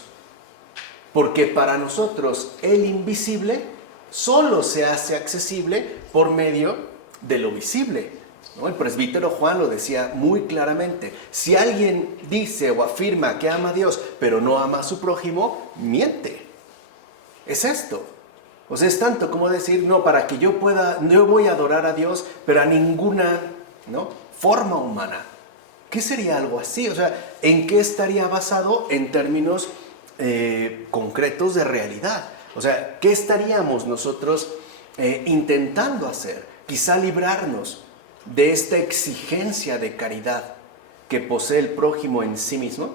porque para nosotros el invisible solo se hace accesible por medio de lo visible, ¿no? El presbítero Juan lo decía muy claramente: si alguien dice o afirma que ama a Dios, pero no ama a su prójimo, miente. Es esto. O sea, es tanto como decir, no, para que yo voy a adorar a Dios, pero a ninguna, ¿no?, forma humana. ¿Qué sería algo así? O sea, ¿en qué estaría basado en términos concretos de realidad? O sea, ¿qué estaríamos nosotros intentando hacer? Quizá librarnos de esta exigencia de caridad que posee el prójimo en sí mismo.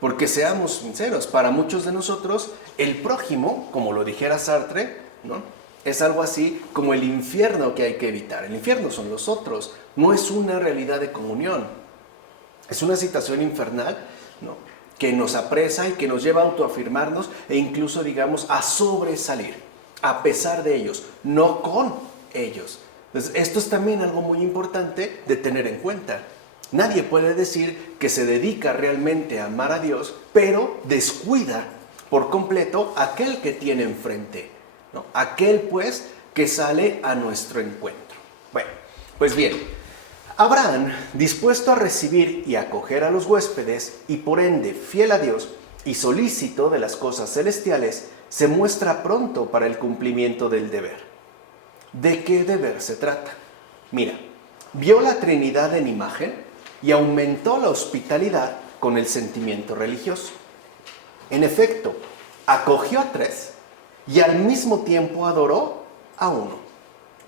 Porque seamos sinceros, para muchos de nosotros el prójimo, como lo dijera Sartre, ¿no?, es algo así como el infierno que hay que evitar. El infierno son los otros, no es una realidad de comunión. Es una situación infernal, ¿no?, que nos apresa y que nos lleva a autoafirmarnos e incluso, digamos, a sobresalir, a pesar de ellos, no con ellos. Entonces, esto es también algo muy importante de tener en cuenta. Nadie puede decir que se dedica realmente a amar a Dios, pero descuida por completo a aquel que tiene enfrente, ¿no? Aquel, pues, que sale a nuestro encuentro. Bueno, pues bien, Abraham, dispuesto a recibir y acoger a los huéspedes y por ende fiel a Dios y solícito de las cosas celestiales, se muestra pronto para el cumplimiento del deber. ¿De qué deber se trata? Mira, vio la Trinidad en imagen y aumentó la hospitalidad con el sentimiento religioso. En efecto, acogió a tres y al mismo tiempo adoró a uno,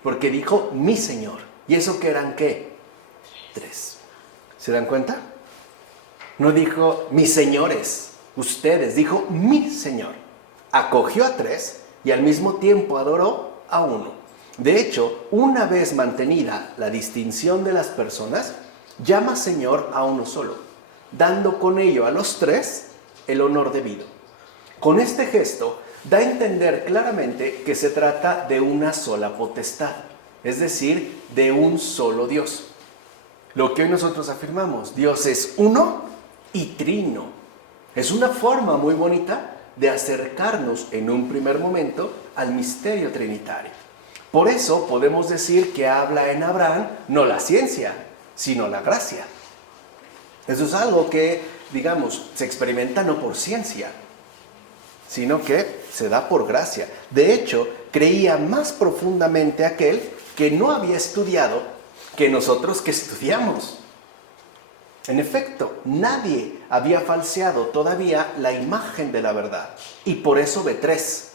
porque dijo mi Señor. ¿Y eso qué eran qué? Tres. ¿Se dan cuenta? No dijo mis señores, ustedes, dijo mi Señor. Acogió a tres y al mismo tiempo adoró a uno. De hecho, una vez mantenida la distinción de las personas, llama Señor a uno solo, dando con ello a los tres el honor debido. Con este gesto da a entender claramente que se trata de una sola potestad, es decir, de un solo Dios. Lo que hoy nosotros afirmamos, Dios es uno y trino. Es una forma muy bonita de acercarnos en un primer momento al misterio trinitario. Por eso podemos decir que habla en Abraham no la ciencia, sino la gracia. Eso es algo que, digamos, se experimenta no por ciencia, sino que se da por gracia. De hecho, creía más profundamente aquel que no había estudiado que nosotros que estudiamos. En efecto, nadie había falseado todavía la imagen de la verdad, y por eso ve tres,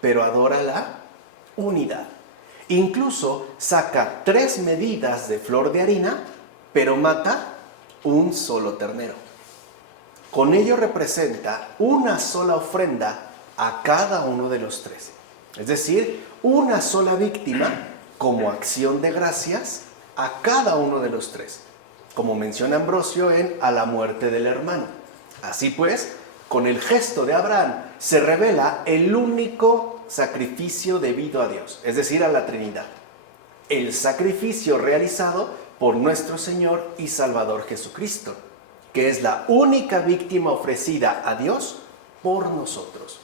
pero adora la unidad. Incluso saca 3 medidas de flor de harina, pero mata un solo ternero. Con ello representa una sola ofrenda a cada uno de los tres. Es decir, una sola víctima como acción de gracias a cada uno de los tres. Como menciona Ambrosio en A la muerte del hermano. Así pues, con el gesto de Abraham se revela el único sacrificio debido a Dios, es decir, a la Trinidad. El sacrificio realizado por nuestro Señor y Salvador Jesucristo, que es la única víctima ofrecida a Dios por nosotros.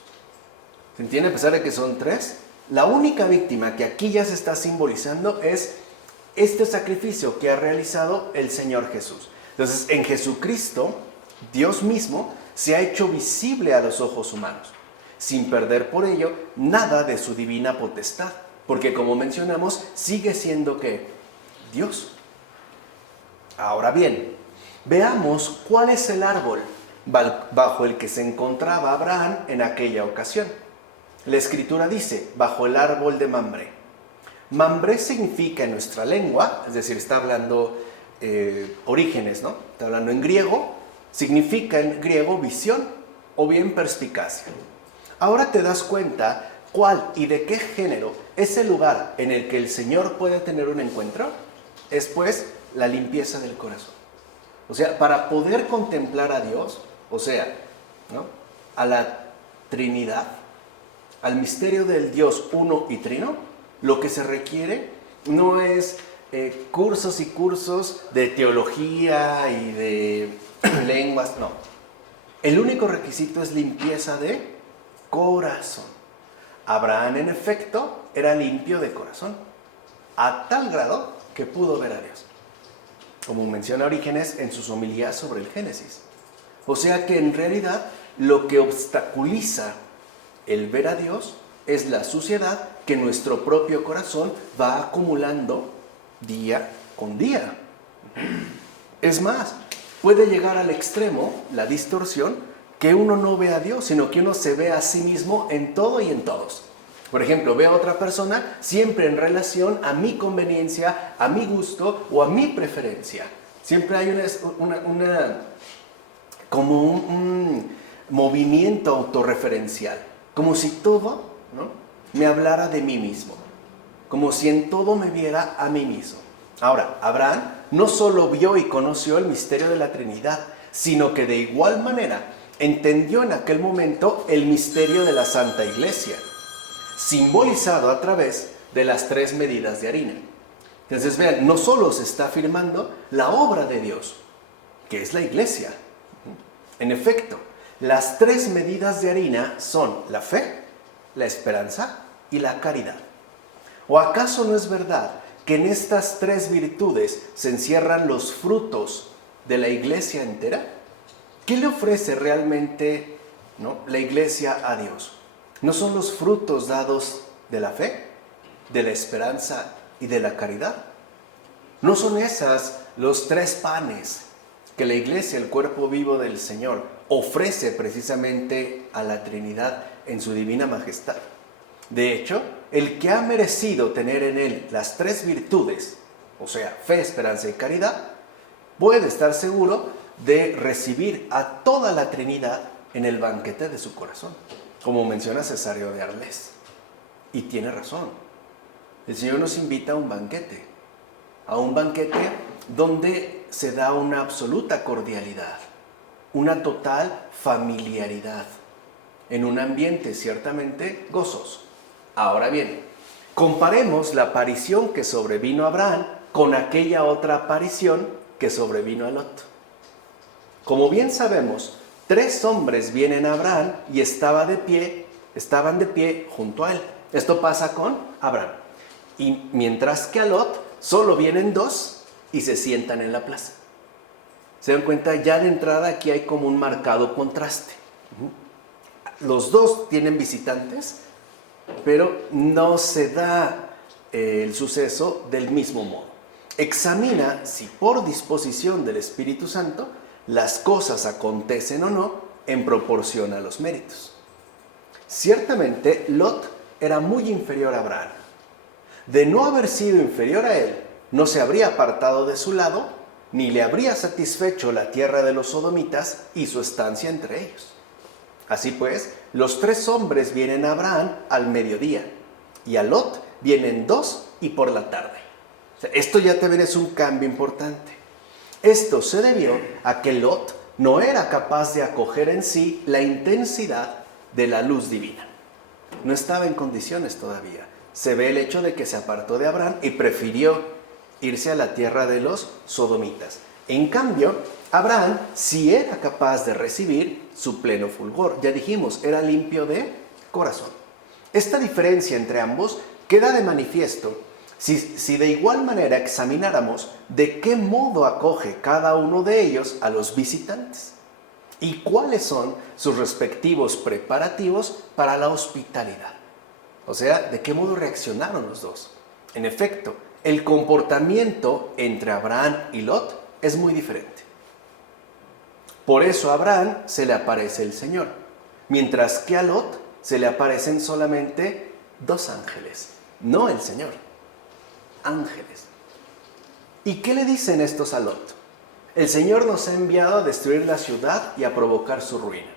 ¿Se entiende? A pesar de que son tres, la única víctima que aquí ya se está simbolizando es este sacrificio que ha realizado el Señor Jesús. Entonces, en Jesucristo, Dios mismo se ha hecho visible a los ojos humanos, sin perder por ello nada de su divina potestad, porque como mencionamos, sigue siendo ¿qué? Dios. Ahora bien, veamos cuál es el árbol bajo el que se encontraba Abraham en aquella ocasión. La Escritura dice, bajo el árbol de Mambré. Mambré significa en nuestra lengua, es decir, está hablando Orígenes, ¿no? Está hablando en griego, significa en griego visión o bien perspicacia. Ahora te das cuenta cuál y de qué género es el lugar en el que el Señor puede tener un encuentro. Es pues la limpieza del corazón. O sea, para poder contemplar a Dios, o sea, ¿no? A la Trinidad, al misterio del Dios uno y trino, lo que se requiere no es cursos y cursos de teología y de lenguas, no. El único requisito es limpieza de corazón. Abraham, en efecto, era limpio de corazón, a tal grado que pudo ver a Dios, como menciona Orígenes en sus homilías sobre el Génesis. O sea que en realidad lo que obstaculiza el ver a Dios es la suciedad que nuestro propio corazón va acumulando día con día. Es más, puede llegar al extremo, la distorsión, que uno no ve a Dios, sino que uno se ve a sí mismo en todo y en todos. Por ejemplo, ve a otra persona siempre en relación a mi conveniencia, a mi gusto o a mi preferencia. Siempre hay como un movimiento autorreferencial, como si todo, ¿no?, me hablara de mí mismo, como si en todo me viera a mí mismo. Ahora, Abraham no solo vio y conoció el misterio de la Trinidad, sino que de igual manera entendió en aquel momento el misterio de la Santa Iglesia, simbolizado a través de las 3 medidas de harina. Entonces vean, no solo se está afirmando la obra de Dios, que es la Iglesia. En efecto, las 3 medidas de harina son la fe, la esperanza y la caridad. ¿O acaso no es verdad que en estas 3 virtudes se encierran los frutos de la Iglesia entera? ¿Qué le ofrece realmente, ¿no?, la Iglesia a Dios? ¿No son los frutos dados de la fe, de la esperanza y de la caridad? ¿No son esas los 3 panes que la Iglesia, el cuerpo vivo del Señor, ofrece precisamente a la Trinidad en su divina majestad? De hecho, el que ha merecido tener en él las 3 virtudes, o sea, fe, esperanza y caridad, puede estar seguro de recibir a toda la Trinidad en el banquete de su corazón, como menciona Cesario de Arles. Y tiene razón. El Señor nos invita a un banquete donde se da una absoluta cordialidad, una total familiaridad, en un ambiente ciertamente gozoso. Ahora bien, comparemos la aparición que sobrevino a Abraham con aquella otra aparición que sobrevino a Lot. Como bien sabemos, 3 hombres vienen a Abraham y estaban de pie junto a él. Esto pasa con Abraham. Y mientras que a Lot solo vienen 2 y se sientan en la plaza. Se dan cuenta, ya de entrada aquí hay como un marcado contraste. Los 2 tienen visitantes, pero no se da el suceso del mismo modo. Examina si por disposición del Espíritu Santo las cosas acontecen o no en proporción a los méritos. Ciertamente, Lot era muy inferior a Abraham. De no haber sido inferior a él, no se habría apartado de su lado, ni le habría satisfecho la tierra de los sodomitas y su estancia entre ellos. Así pues, los 3 hombres vienen a Abraham al mediodía, y a Lot vienen 2 y por la tarde. O sea, esto ya te ven, es un cambio importante. Esto se debió a que Lot no era capaz de acoger en sí la intensidad de la luz divina. No estaba en condiciones todavía. Se ve el hecho de que se apartó de Abraham y prefirió irse a la tierra de los sodomitas. En cambio, Abraham sí era capaz de recibir su pleno fulgor. Ya dijimos, era limpio de corazón. Esta diferencia entre ambos queda de manifiesto si de igual manera examináramos de qué modo acoge cada uno de ellos a los visitantes y cuáles son sus respectivos preparativos para la hospitalidad. O sea, ¿de qué modo reaccionaron los dos? En efecto, el comportamiento entre Abraham y Lot es muy diferente. Por eso a Abraham se le aparece el Señor, mientras que a Lot se le aparecen solamente dos ángeles, no el Señor, ángeles. ¿Y qué le dicen estos a Lot? El Señor nos ha enviado a destruir la ciudad y a provocar su ruina.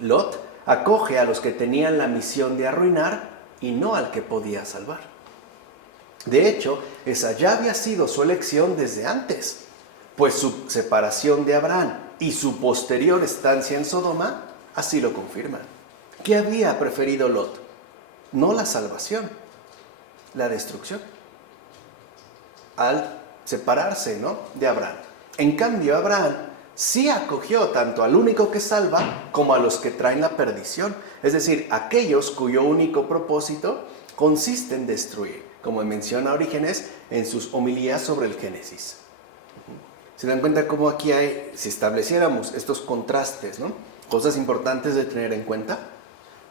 Lot acoge a los que tenían la misión de arruinar y no al que podía salvar. De hecho, esa ya había sido su elección desde antes, pues su separación de Abraham y su posterior estancia en Sodoma así lo confirman. ¿Qué había preferido Lot? No la salvación, la destrucción, al separarse, ¿no?, de Abraham. En cambio, Abraham sí acogió tanto al único que salva como a los que traen la perdición, es decir, aquellos cuyo único propósito consiste en destruir, como menciona Orígenes en sus homilías sobre el Génesis. ¿Se dan cuenta cómo aquí hay, si estableciéramos estos contrastes, ¿no?, cosas importantes de tener en cuenta?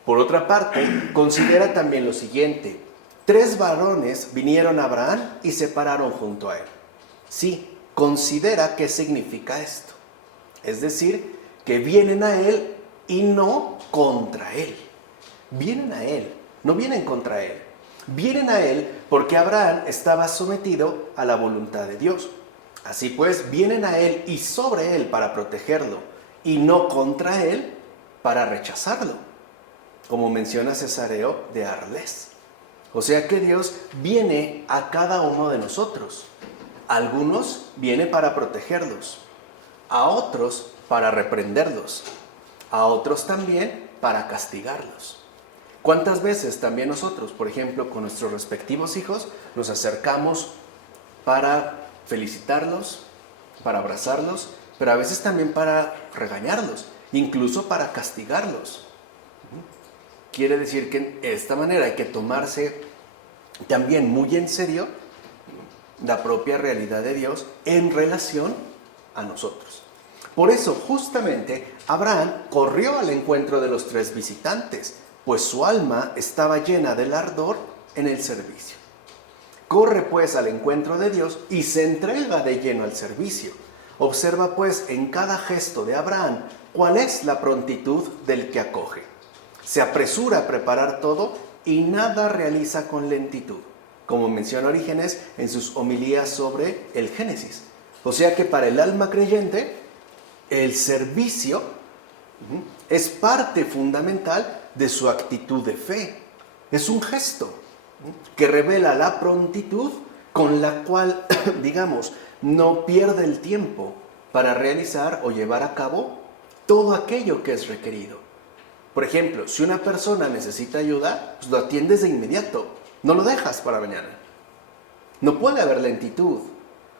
Por otra parte, considera también lo siguiente: 3 varones vinieron a Abraham y se pararon junto a él. Sí, considera qué significa esto. Es decir, que vienen a él y no contra él. Vienen a él, no vienen contra él. Vienen a él porque Abraham estaba sometido a la voluntad de Dios. Así pues, vienen a él y sobre él para protegerlo, y no contra él para rechazarlo, como menciona Cesareo de Arles. O sea que Dios viene a cada uno de nosotros. A algunos viene para protegerlos, a otros para reprenderlos, a otros también para castigarlos. ¿Cuántas veces también nosotros, por ejemplo, con nuestros respectivos hijos, nos acercamos para felicitarlos, para abrazarlos, pero a veces también para regañarlos, incluso para castigarlos? Quiere decir que de esta manera hay que tomarse también muy en serio la propia realidad de Dios en relación a nosotros. Por eso, justamente, Abraham corrió al encuentro de los 3 visitantes, pues su alma estaba llena del ardor en el servicio. Corre pues al encuentro de Dios y se entrega de lleno al servicio. Observa pues en cada gesto de Abraham cuál es la prontitud del que acoge. Se apresura a preparar todo y nada realiza con lentitud, como menciona Orígenes en sus homilías sobre el Génesis. O sea que para el alma creyente, el servicio es parte fundamental de su actitud de fe. Es un gesto que revela la prontitud con la cual, digamos, no pierde el tiempo para realizar o llevar a cabo todo aquello que es requerido. Por ejemplo, si una persona necesita ayuda, pues lo atiendes de inmediato, no lo dejas para mañana. No puede haber lentitud.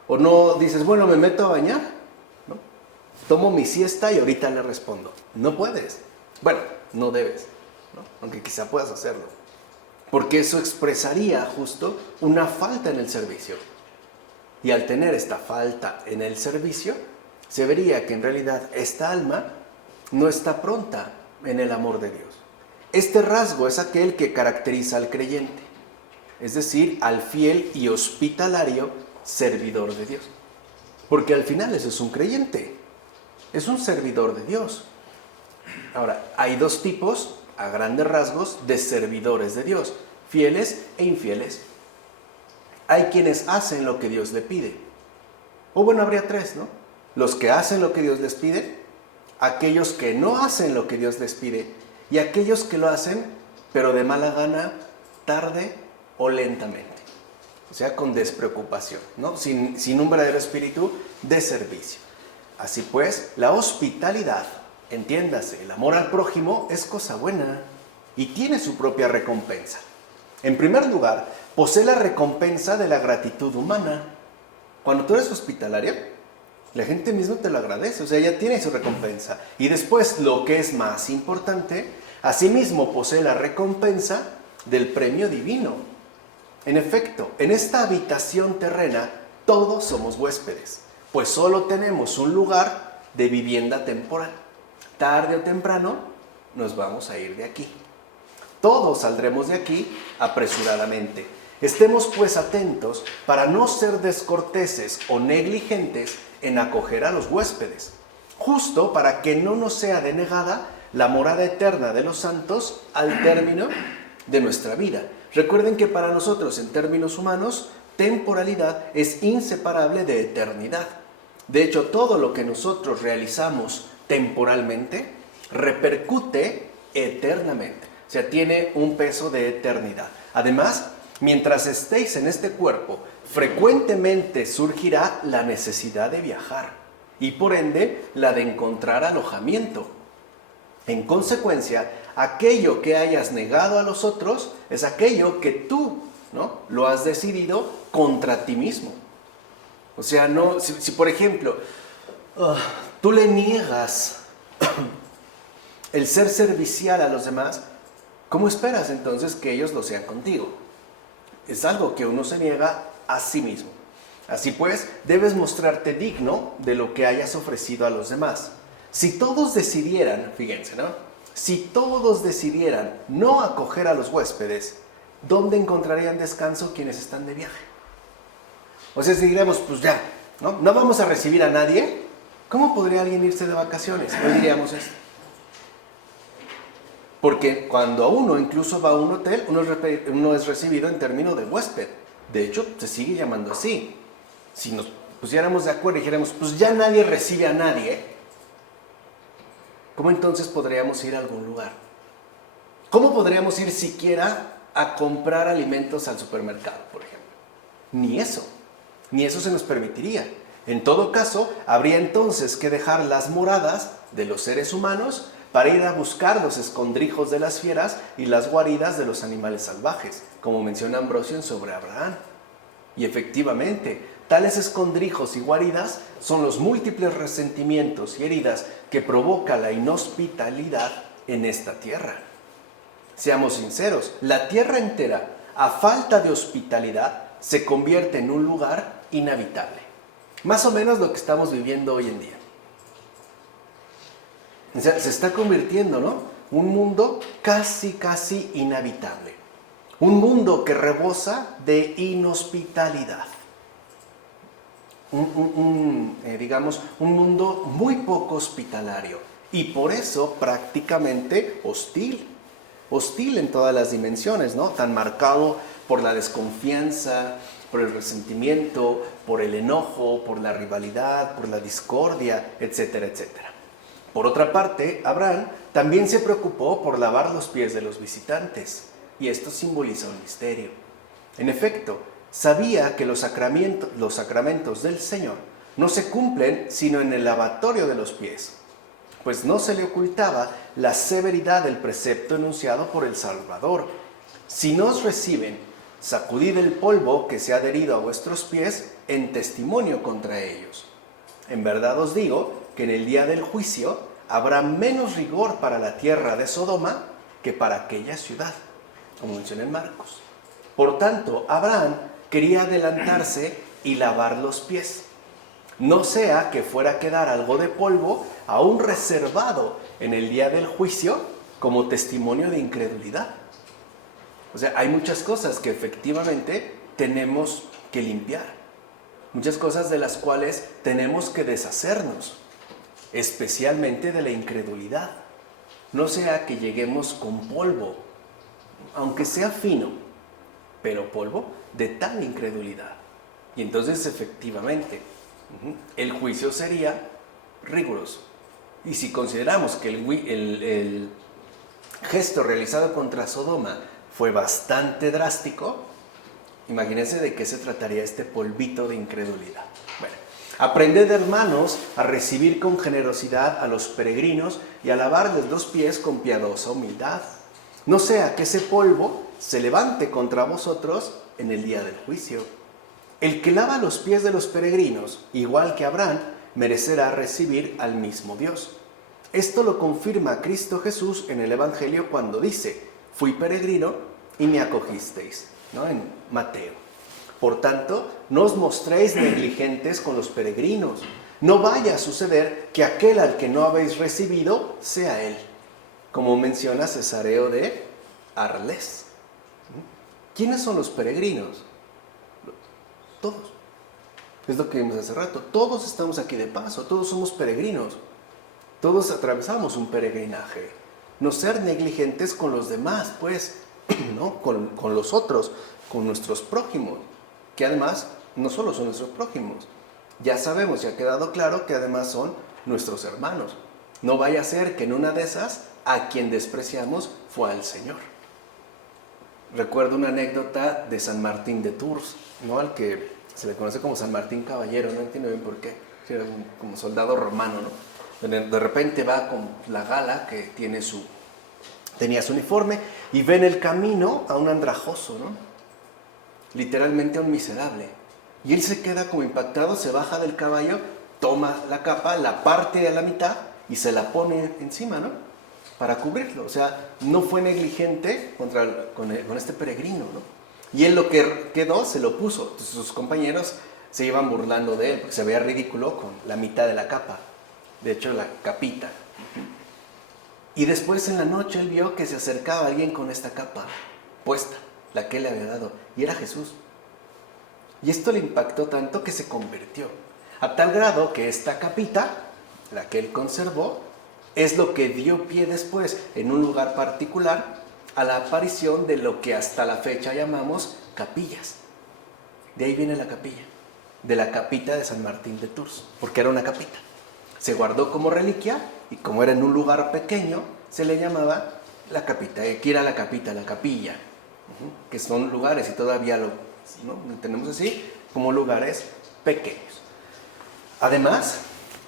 O no dices, bueno, me meto a bañar, ¿no?, tomo mi siesta y ahorita le respondo. No puedes. Bueno, no debes, ¿no?, aunque quizá puedas hacerlo, porque eso expresaría justo una falta en el servicio. Y al tener esta falta en el servicio, se vería que en realidad esta alma no está pronta en el amor de Dios. Este rasgo es aquel que caracteriza al creyente, es decir, al fiel y hospitalario servidor de Dios. Porque al final eso es un creyente, es un servidor de Dios. Ahora, hay 2 tipos, a grandes rasgos, de servidores de Dios: fieles e infieles. Hay quienes hacen lo que Dios le pide. O bueno, habría 3, ¿no? Los que hacen lo que Dios les pide, aquellos que no hacen lo que Dios les pide, y aquellos que lo hacen, pero de mala gana, tarde o lentamente. O sea, con despreocupación, ¿no? Sin un verdadero espíritu de servicio. Así pues, la hospitalidad, entiéndase, el amor al prójimo, es cosa buena y tiene su propia recompensa. En primer lugar, posee la recompensa de la gratitud humana. Cuando tú eres hospitalario, la gente misma te lo agradece, o sea, ya tiene su recompensa. Y después, lo que es más importante, asimismo posee la recompensa del premio divino. En efecto, en esta habitación terrena, todos somos huéspedes, pues solo tenemos un lugar de vivienda temporal. Tarde o temprano, nos vamos a ir de aquí. todos saldremos de aquí apresuradamente. Estemos pues atentos para no ser descorteses o negligentes en acoger a los huéspedes, justo para que no nos sea denegada la morada eterna de los santos al término de nuestra vida. Recuerden que para nosotros, en términos humanos, temporalidad es inseparable de eternidad. De hecho, todo lo que nosotros realizamos temporalmente repercute eternamente. O sea, tiene un peso de eternidad. Además, mientras estéis en este cuerpo, frecuentemente surgirá la necesidad de viajar y por ende la de encontrar alojamiento. En consecuencia, aquello que hayas negado a los otros es aquello que tú, ¿no?, lo has decidido contra ti mismo. O sea, no, si por ejemplo, tú le niegas el ser servicial a los demás, ¿cómo esperas entonces que ellos lo sean contigo? Es algo que uno se niega a sí mismo. Así pues, debes mostrarte digno de lo que hayas ofrecido a los demás. Si todos decidieran, fíjense, ¿no? Si todos decidieran no acoger a los huéspedes, ¿dónde encontrarían descanso quienes están de viaje? O sea, si diríamos, pues ya, no vamos a recibir a nadie, ¿cómo podría alguien irse de vacaciones? No diríamos esto. Porque cuando uno incluso va a un hotel, uno es recibido en términos de huésped. De hecho, se sigue llamando así. Si nos pusiéramos de acuerdo y dijéramos, pues ya nadie recibe a nadie, ¿cómo entonces podríamos ir a algún lugar? ¿Cómo podríamos ir siquiera a comprar alimentos al supermercado, por ejemplo? Ni eso se nos permitiría. En todo caso, habría entonces que dejar las moradas de los seres humanos para ir a buscar los escondrijos de las fieras y las guaridas de los animales salvajes, como menciona Ambrosio sobre Abraham. Y efectivamente, tales escondrijos y guaridas son los múltiples resentimientos y heridas que provoca la inhospitalidad en esta tierra. Seamos sinceros, la tierra entera, a falta de hospitalidad, se convierte en un lugar inhabitable. Más o menos lo que estamos viviendo hoy en día. O sea, se está convirtiendo, ¿no?, un mundo casi inhabitable. Un mundo que rebosa de inhospitalidad. Digamos, un mundo muy poco hospitalario y por eso prácticamente hostil. Hostil en todas las dimensiones, ¿no? Tan marcado por la desconfianza, por el resentimiento, por el enojo, por la rivalidad, por la discordia, etcétera, etcétera. Por otra parte, Abraham también se preocupó por lavar los pies de los visitantes, y esto simboliza un misterio. En efecto, sabía que los sacramentos del Señor no se cumplen sino en el lavatorio de los pies, pues no se le ocultaba la severidad del precepto enunciado por el Salvador. Si nos reciben, sacudid el polvo que se ha adherido a vuestros pies en testimonio contra ellos. En verdad os digo que en el día del juicio habrá menos rigor para la tierra de Sodoma que para aquella ciudad, como menciona en Marcos. Por tanto, Abraham quería adelantarse y lavar los pies, no sea que fuera a quedar algo de polvo aún reservado en el día del juicio como testimonio de incredulidad. O sea, hay muchas cosas que efectivamente tenemos que limpiar, muchas cosas de las cuales tenemos que deshacernos, especialmente de la incredulidad. No sea que lleguemos con polvo, aunque sea fino, pero polvo de tal incredulidad. Y entonces efectivamente el juicio sería riguroso. Y si consideramos que el gesto realizado contra Sodoma fue bastante drástico, imagínense de qué se trataría este polvito de incredulidad. Bueno, aprended, hermanos, a recibir con generosidad a los peregrinos y a lavarles los pies con piadosa humildad. No sea que ese polvo se levante contra vosotros en el día del juicio. El que lava los pies de los peregrinos, igual que Abraham, merecerá recibir al mismo Dios. Esto lo confirma Cristo Jesús en el Evangelio cuando dice: fui peregrino y me acogisteis, ¿no?, en Mateo. Por tanto, no os mostréis negligentes con los peregrinos. No vaya a suceder que aquel al que no habéis recibido sea él, como menciona Cesareo de Arles. ¿Quiénes son los peregrinos? Todos. Es lo que vimos hace rato. Todos estamos aquí de paso, todos somos peregrinos. Todos atravesamos un peregrinaje. No ser negligentes con los demás, pues, ¿no? Con los otros, con nuestros prójimos, que además no solo son nuestros prójimos. Ya sabemos, ya ha quedado claro que además son nuestros hermanos. No vaya a ser que en una de esas, a quien despreciamos fue al Señor. Recuerdo una anécdota de San Martín de Tours, ¿no? Al que se le conoce como San Martín Caballero, no entiendo bien por qué, era como soldado romano, ¿no? De repente va con la gala que tenía su uniforme y ve en el camino a un andrajoso, ¿no? Literalmente a un miserable. Y él se queda como impactado, se baja del caballo, toma la capa, la parte a la mitad y se la pone encima, ¿no? Para cubrirlo. O sea, no fue negligente con este peregrino, ¿no? Y él lo que quedó se lo puso. Entonces, sus compañeros se iban burlando de él porque se veía ridículo con la mitad de la capa. De hecho, la capita. Y después en la noche él vio que se acercaba alguien con esta capa puesta, la que él le había dado. Y era Jesús. Y esto le impactó tanto que se convirtió. A tal grado que esta capita, la que él conservó, es lo que dio pie después, en un lugar particular, a la aparición de lo que hasta la fecha llamamos capillas. De ahí viene la capilla, de la capita de San Martín de Tours, porque era una capita. Se guardó como reliquia y como era en un lugar pequeño, se le llamaba la capita. Aquí era la capita, la capilla, que son lugares y todavía lo tenemos así, como lugares pequeños. Además,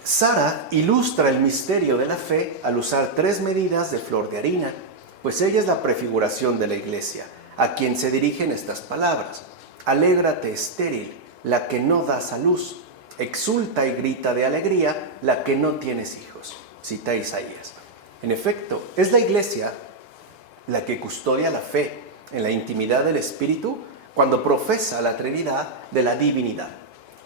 Sara ilustra el misterio de la fe al usar 3 medidas de flor de harina, pues ella es la prefiguración de la iglesia, a quien se dirigen estas palabras. Alégrate, estéril, la que no das a luz. Exulta y grita de alegría, la que no tienes hijos. Cita Isaías. En efecto, es la iglesia la que custodia la fe en la intimidad del Espíritu cuando profesa la Trinidad de la divinidad.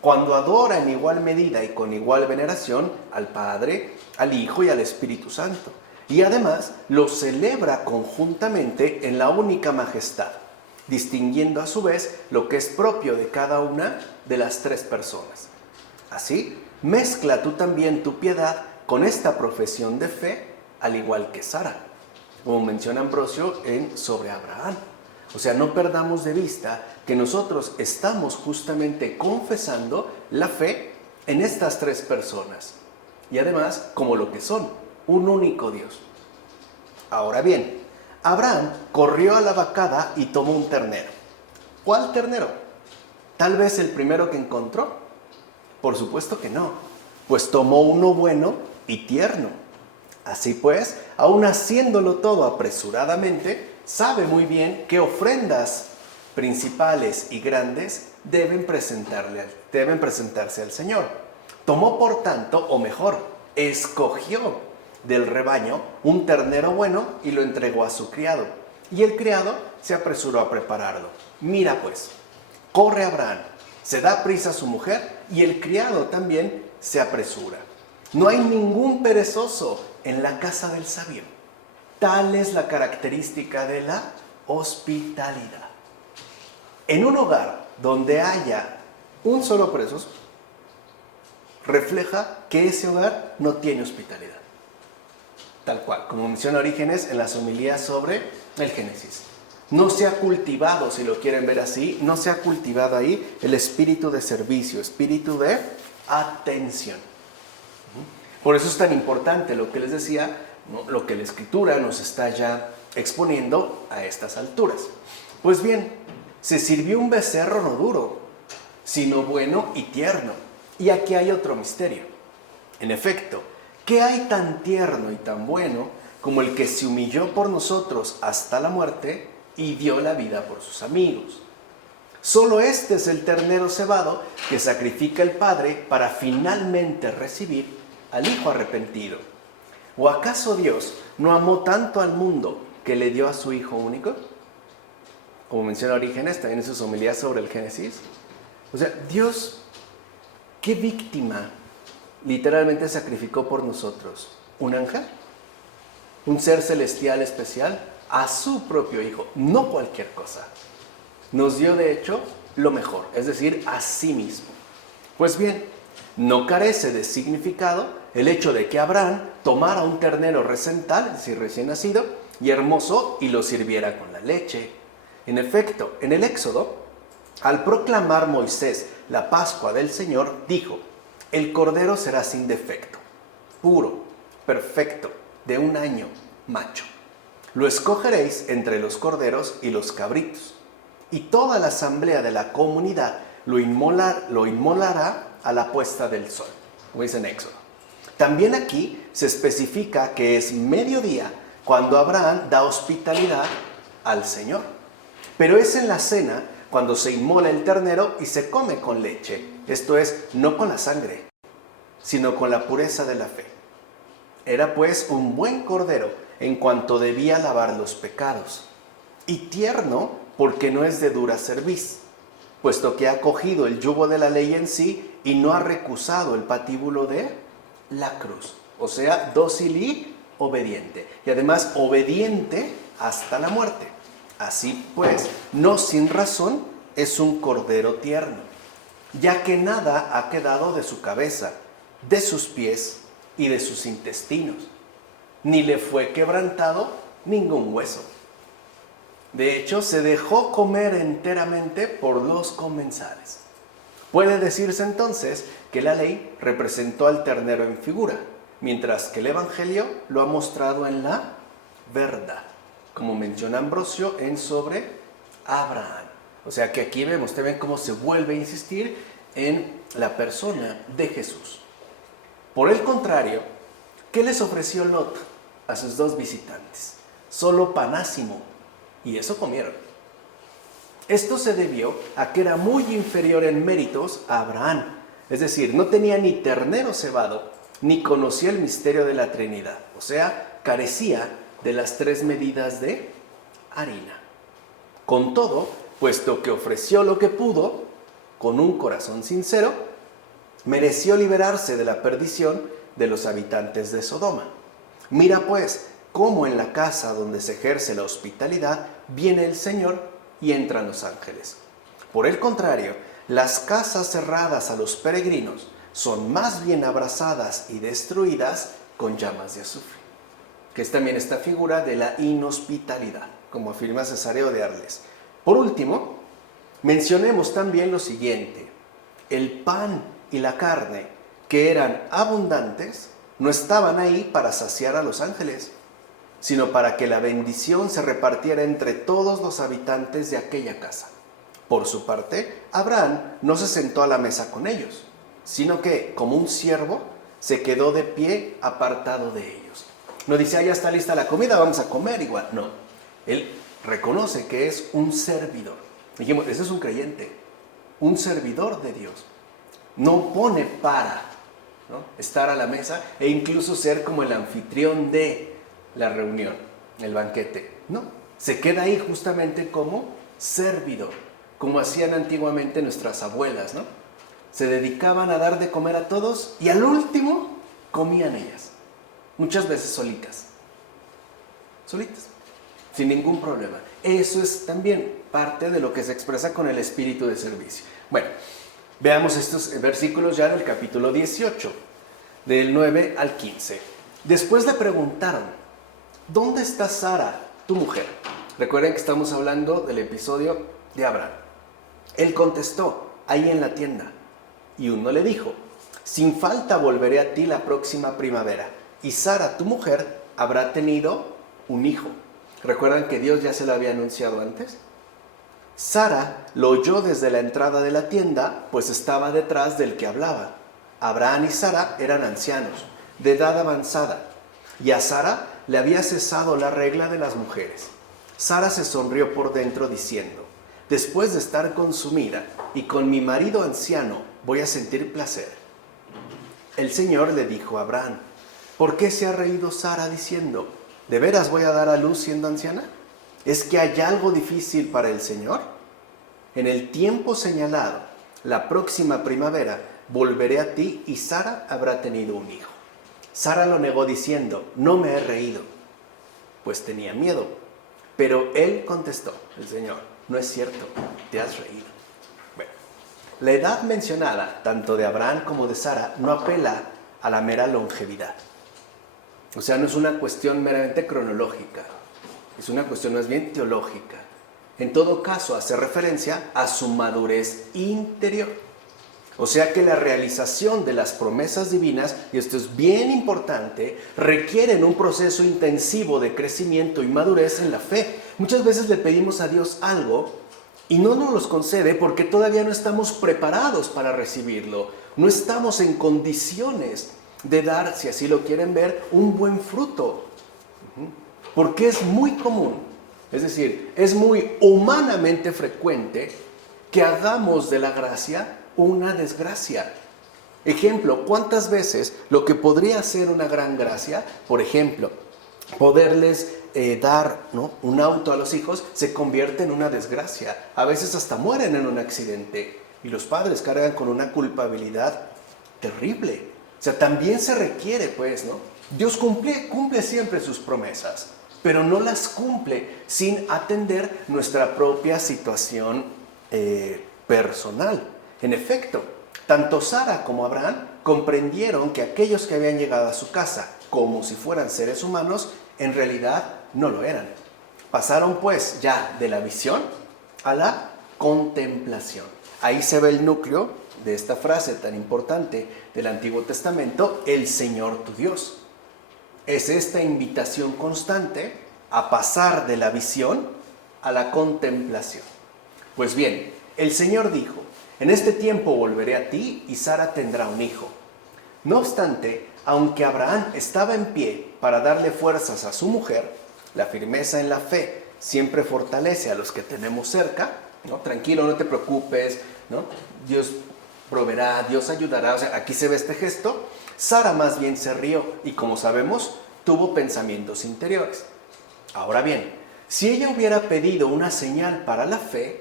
Cuando adora en igual medida y con igual veneración al Padre, al Hijo y al Espíritu Santo. Y además lo celebra conjuntamente en la única majestad, distinguiendo a su vez lo que es propio de cada una de las 3 personas. Así, mezcla tú también tu piedad con esta profesión de fe, al igual que Sara, como menciona Ambrosio sobre Abraham. O sea, no perdamos de vista que nosotros estamos justamente confesando la fe en estas 3 personas. Y además, como lo que son, un único Dios. Ahora bien, Abraham corrió a la vacada y tomó un ternero. ¿Cuál ternero? ¿Tal vez el primero que encontró? Por supuesto que no, pues tomó uno bueno y tierno. Así pues, aun haciéndolo todo apresuradamente, sabe muy bien qué ofrendas principales y grandes deben presentarse al Señor. Tomó por tanto, o mejor, escogió del rebaño un ternero bueno y lo entregó a su criado. Y el criado se apresuró a prepararlo. Mira pues, corre Abraham, se da prisa a su mujer y el criado también se apresura. No hay ningún perezoso en la casa del sabio. Tal es la característica de la hospitalidad. En un hogar donde haya un solo perezoso, refleja que ese hogar no tiene hospitalidad. Tal cual, como menciona Orígenes en las homilías sobre el Génesis. No se ha cultivado, si lo quieren ver así, no se ha cultivado ahí el espíritu de servicio, espíritu de atención. Por eso es tan importante lo que les decía, ¿no? Lo que la Escritura nos está ya exponiendo a estas alturas. Pues bien, se sirvió un becerro no duro, sino bueno y tierno. Y aquí hay otro misterio. En efecto, ¿qué hay tan tierno y tan bueno como el que se humilló por nosotros hasta la muerte y dio la vida por sus amigos? Solo este es el ternero cebado que sacrifica el Padre para finalmente recibir al Hijo arrepentido. ¿O acaso Dios no amó tanto al mundo que le dio a su Hijo único? Como menciona Orígenes también en sus homilías sobre el Génesis. O sea, Dios, ¿qué víctima literalmente sacrificó por nosotros? ¿Un ángel? ¿Un ser celestial especial? a su propio Hijo, no cualquier cosa. Nos dio de hecho lo mejor, es decir, a sí mismo. Pues bien, no carece de significado el hecho de que Abraham tomara un ternero recental, es decir, recién nacido, y hermoso, y lo sirviera con la leche. En efecto, en el Éxodo, al proclamar Moisés la Pascua del Señor, dijo: el cordero será sin defecto, puro, perfecto, de un año, macho. Lo escogeréis entre los corderos y los cabritos. Y toda la asamblea de la comunidad lo inmolará a la puesta del sol, como dice en Éxodo. También aquí se especifica que es mediodía cuando Abraham da hospitalidad al Señor. Pero es en la cena cuando se inmola el ternero y se come con leche. Esto es, no con la sangre, sino con la pureza de la fe. Era pues un buen cordero en cuanto debía lavar los pecados, y tierno porque no es de dura cerviz, puesto que ha cogido el yugo de la ley en sí y no ha recusado el patíbulo de la cruz. O sea, dócil y obediente. Y además obediente hasta la muerte. Así pues, no sin razón es un cordero tierno, ya que nada ha quedado de su cabeza, de sus pies y de sus intestinos, ni le fue quebrantado ningún hueso. De hecho, se dejó comer enteramente por los comensales. Puede decirse entonces que la ley representó al ternero en figura, mientras que el Evangelio lo ha mostrado en la verdad, como menciona Ambrosio en sobre Abraham. O sea que aquí vemos, ustedes ven cómo se vuelve a insistir en la persona de Jesús. Por el contrario, ¿qué les ofreció Lot a sus dos visitantes? Solo panácimo, y eso comieron. Esto se debió a que era muy inferior en méritos a Abraham, es decir, no tenía ni ternero cebado, ni conocía el misterio de la Trinidad, o sea, carecía de las 3 medidas de harina. Con todo, puesto que ofreció lo que pudo, con un corazón sincero, mereció liberarse de la perdición de los habitantes de Sodoma. Mira pues cómo en la casa donde se ejerce la hospitalidad viene el Señor y entran los ángeles. Por el contrario, las casas cerradas a los peregrinos son más bien abrasadas y destruidas con llamas de azufre, que es también esta figura de la inhospitalidad, como afirma Cesáreo de Arles. Por último, mencionemos también lo siguiente: el pan y la carne, que eran abundantes, no estaban ahí para saciar a los ángeles, sino para que la bendición se repartiera entre todos los habitantes de aquella casa. Por su parte, Abraham no se sentó a la mesa con ellos, sino que, como un siervo, se quedó de pie apartado de ellos. No dice: ya está lista la comida, vamos a comer igual. No, él reconoce que es un servidor. Dijimos, ese es un creyente, un servidor de Dios. No pone para, ¿no?, estar a la mesa e incluso ser como el anfitrión de la reunión, el banquete. No, se queda ahí justamente como servidor, como hacían antiguamente nuestras abuelas, ¿no? Se dedicaban a dar de comer a todos y al último comían ellas, muchas veces solitas, sin ningún problema. Eso es también parte de lo que se expresa con el espíritu de servicio. Bueno, veamos estos versículos ya del capítulo 18, del 9 al 15. Después le preguntaron: ¿dónde está Sara, tu mujer? Recuerden que estamos hablando del episodio de Abraham. Él contestó: ahí en la tienda. Y uno le dijo: sin falta volveré a ti la próxima primavera, y Sara, tu mujer, habrá tenido un hijo. ¿Recuerdan que Dios ya se lo había anunciado antes? Sara lo oyó desde la entrada de la tienda, pues estaba detrás del que hablaba. Abraham y Sara eran ancianos, de edad avanzada, y a Sara le había cesado la regla de las mujeres. Sara se sonrió por dentro diciendo: después de estar consumida y con mi marido anciano, voy a sentir placer. El Señor le dijo a Abraham: ¿por qué se ha reído Sara diciendo: ¿de veras voy a dar a luz siendo anciana? ¿Es que hay algo difícil para el Señor? En el tiempo señalado, la próxima primavera, volveré a ti y Sara habrá tenido un hijo. Sara lo negó diciendo: no me he reído, pues tenía miedo. Pero él contestó, el Señor, no es cierto, te has reído. Bueno, la edad mencionada, tanto de Abraham como de Sara, no apela a la mera longevidad. O sea, no es una cuestión meramente cronológica, es una cuestión más bien teológica. En todo caso, hace referencia a su madurez interior. O sea que la realización de las promesas divinas, y esto es bien importante, requieren un proceso intensivo de crecimiento y madurez en la fe. Muchas veces le pedimos a Dios algo y no nos los concede porque todavía no estamos preparados para recibirlo. No estamos en condiciones de dar, si así lo quieren ver, un buen fruto. Porque es muy común, es decir, es muy humanamente frecuente que hagamos de la gracia una desgracia. Ejemplo, ¿cuántas veces lo que podría ser una gran gracia, por ejemplo, poderles dar, ¿no?, un auto a los hijos, se convierte en una desgracia? A veces hasta mueren en un accidente y los padres cargan con una culpabilidad terrible. O sea, también se requiere, pues, ¿no? Dios cumple siempre sus promesas, pero no las cumple sin atender nuestra propia situación personal. En efecto, tanto Sara como Abraham comprendieron que aquellos que habían llegado a su casa como si fueran seres humanos, en realidad no lo eran. Pasaron pues ya de la visión a la contemplación. Ahí se ve el núcleo de esta frase tan importante del Antiguo Testamento, el Señor tu Dios. Es esta invitación constante a pasar de la visión a la contemplación. Pues bien, el Señor dijo, en este tiempo volveré a ti y Sara tendrá un hijo. No obstante, aunque Abraham estaba en pie para darle fuerzas a su mujer, la firmeza en la fe siempre fortalece a los que tenemos cerca, ¿no? Tranquilo, no te preocupes, ¿no? Dios proveerá, Dios ayudará. O sea, aquí se ve este gesto. Sara más bien se rió y, como sabemos, tuvo pensamientos interiores. Ahora bien, si ella hubiera pedido una señal para la fe,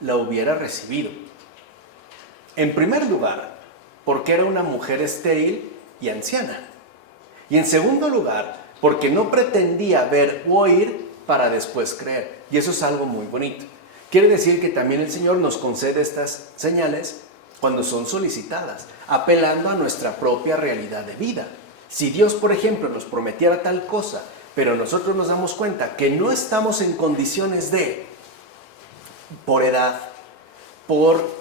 la hubiera recibido. En primer lugar, porque era una mujer estéril y anciana. Y en segundo lugar, porque no pretendía ver o oír para después creer. Y eso es algo muy bonito. Quiere decir que también el Señor nos concede estas señales cuando son solicitadas, apelando a nuestra propia realidad de vida. Si Dios, por ejemplo, nos prometiera tal cosa, pero nosotros nos damos cuenta que no estamos en condiciones de, por edad, por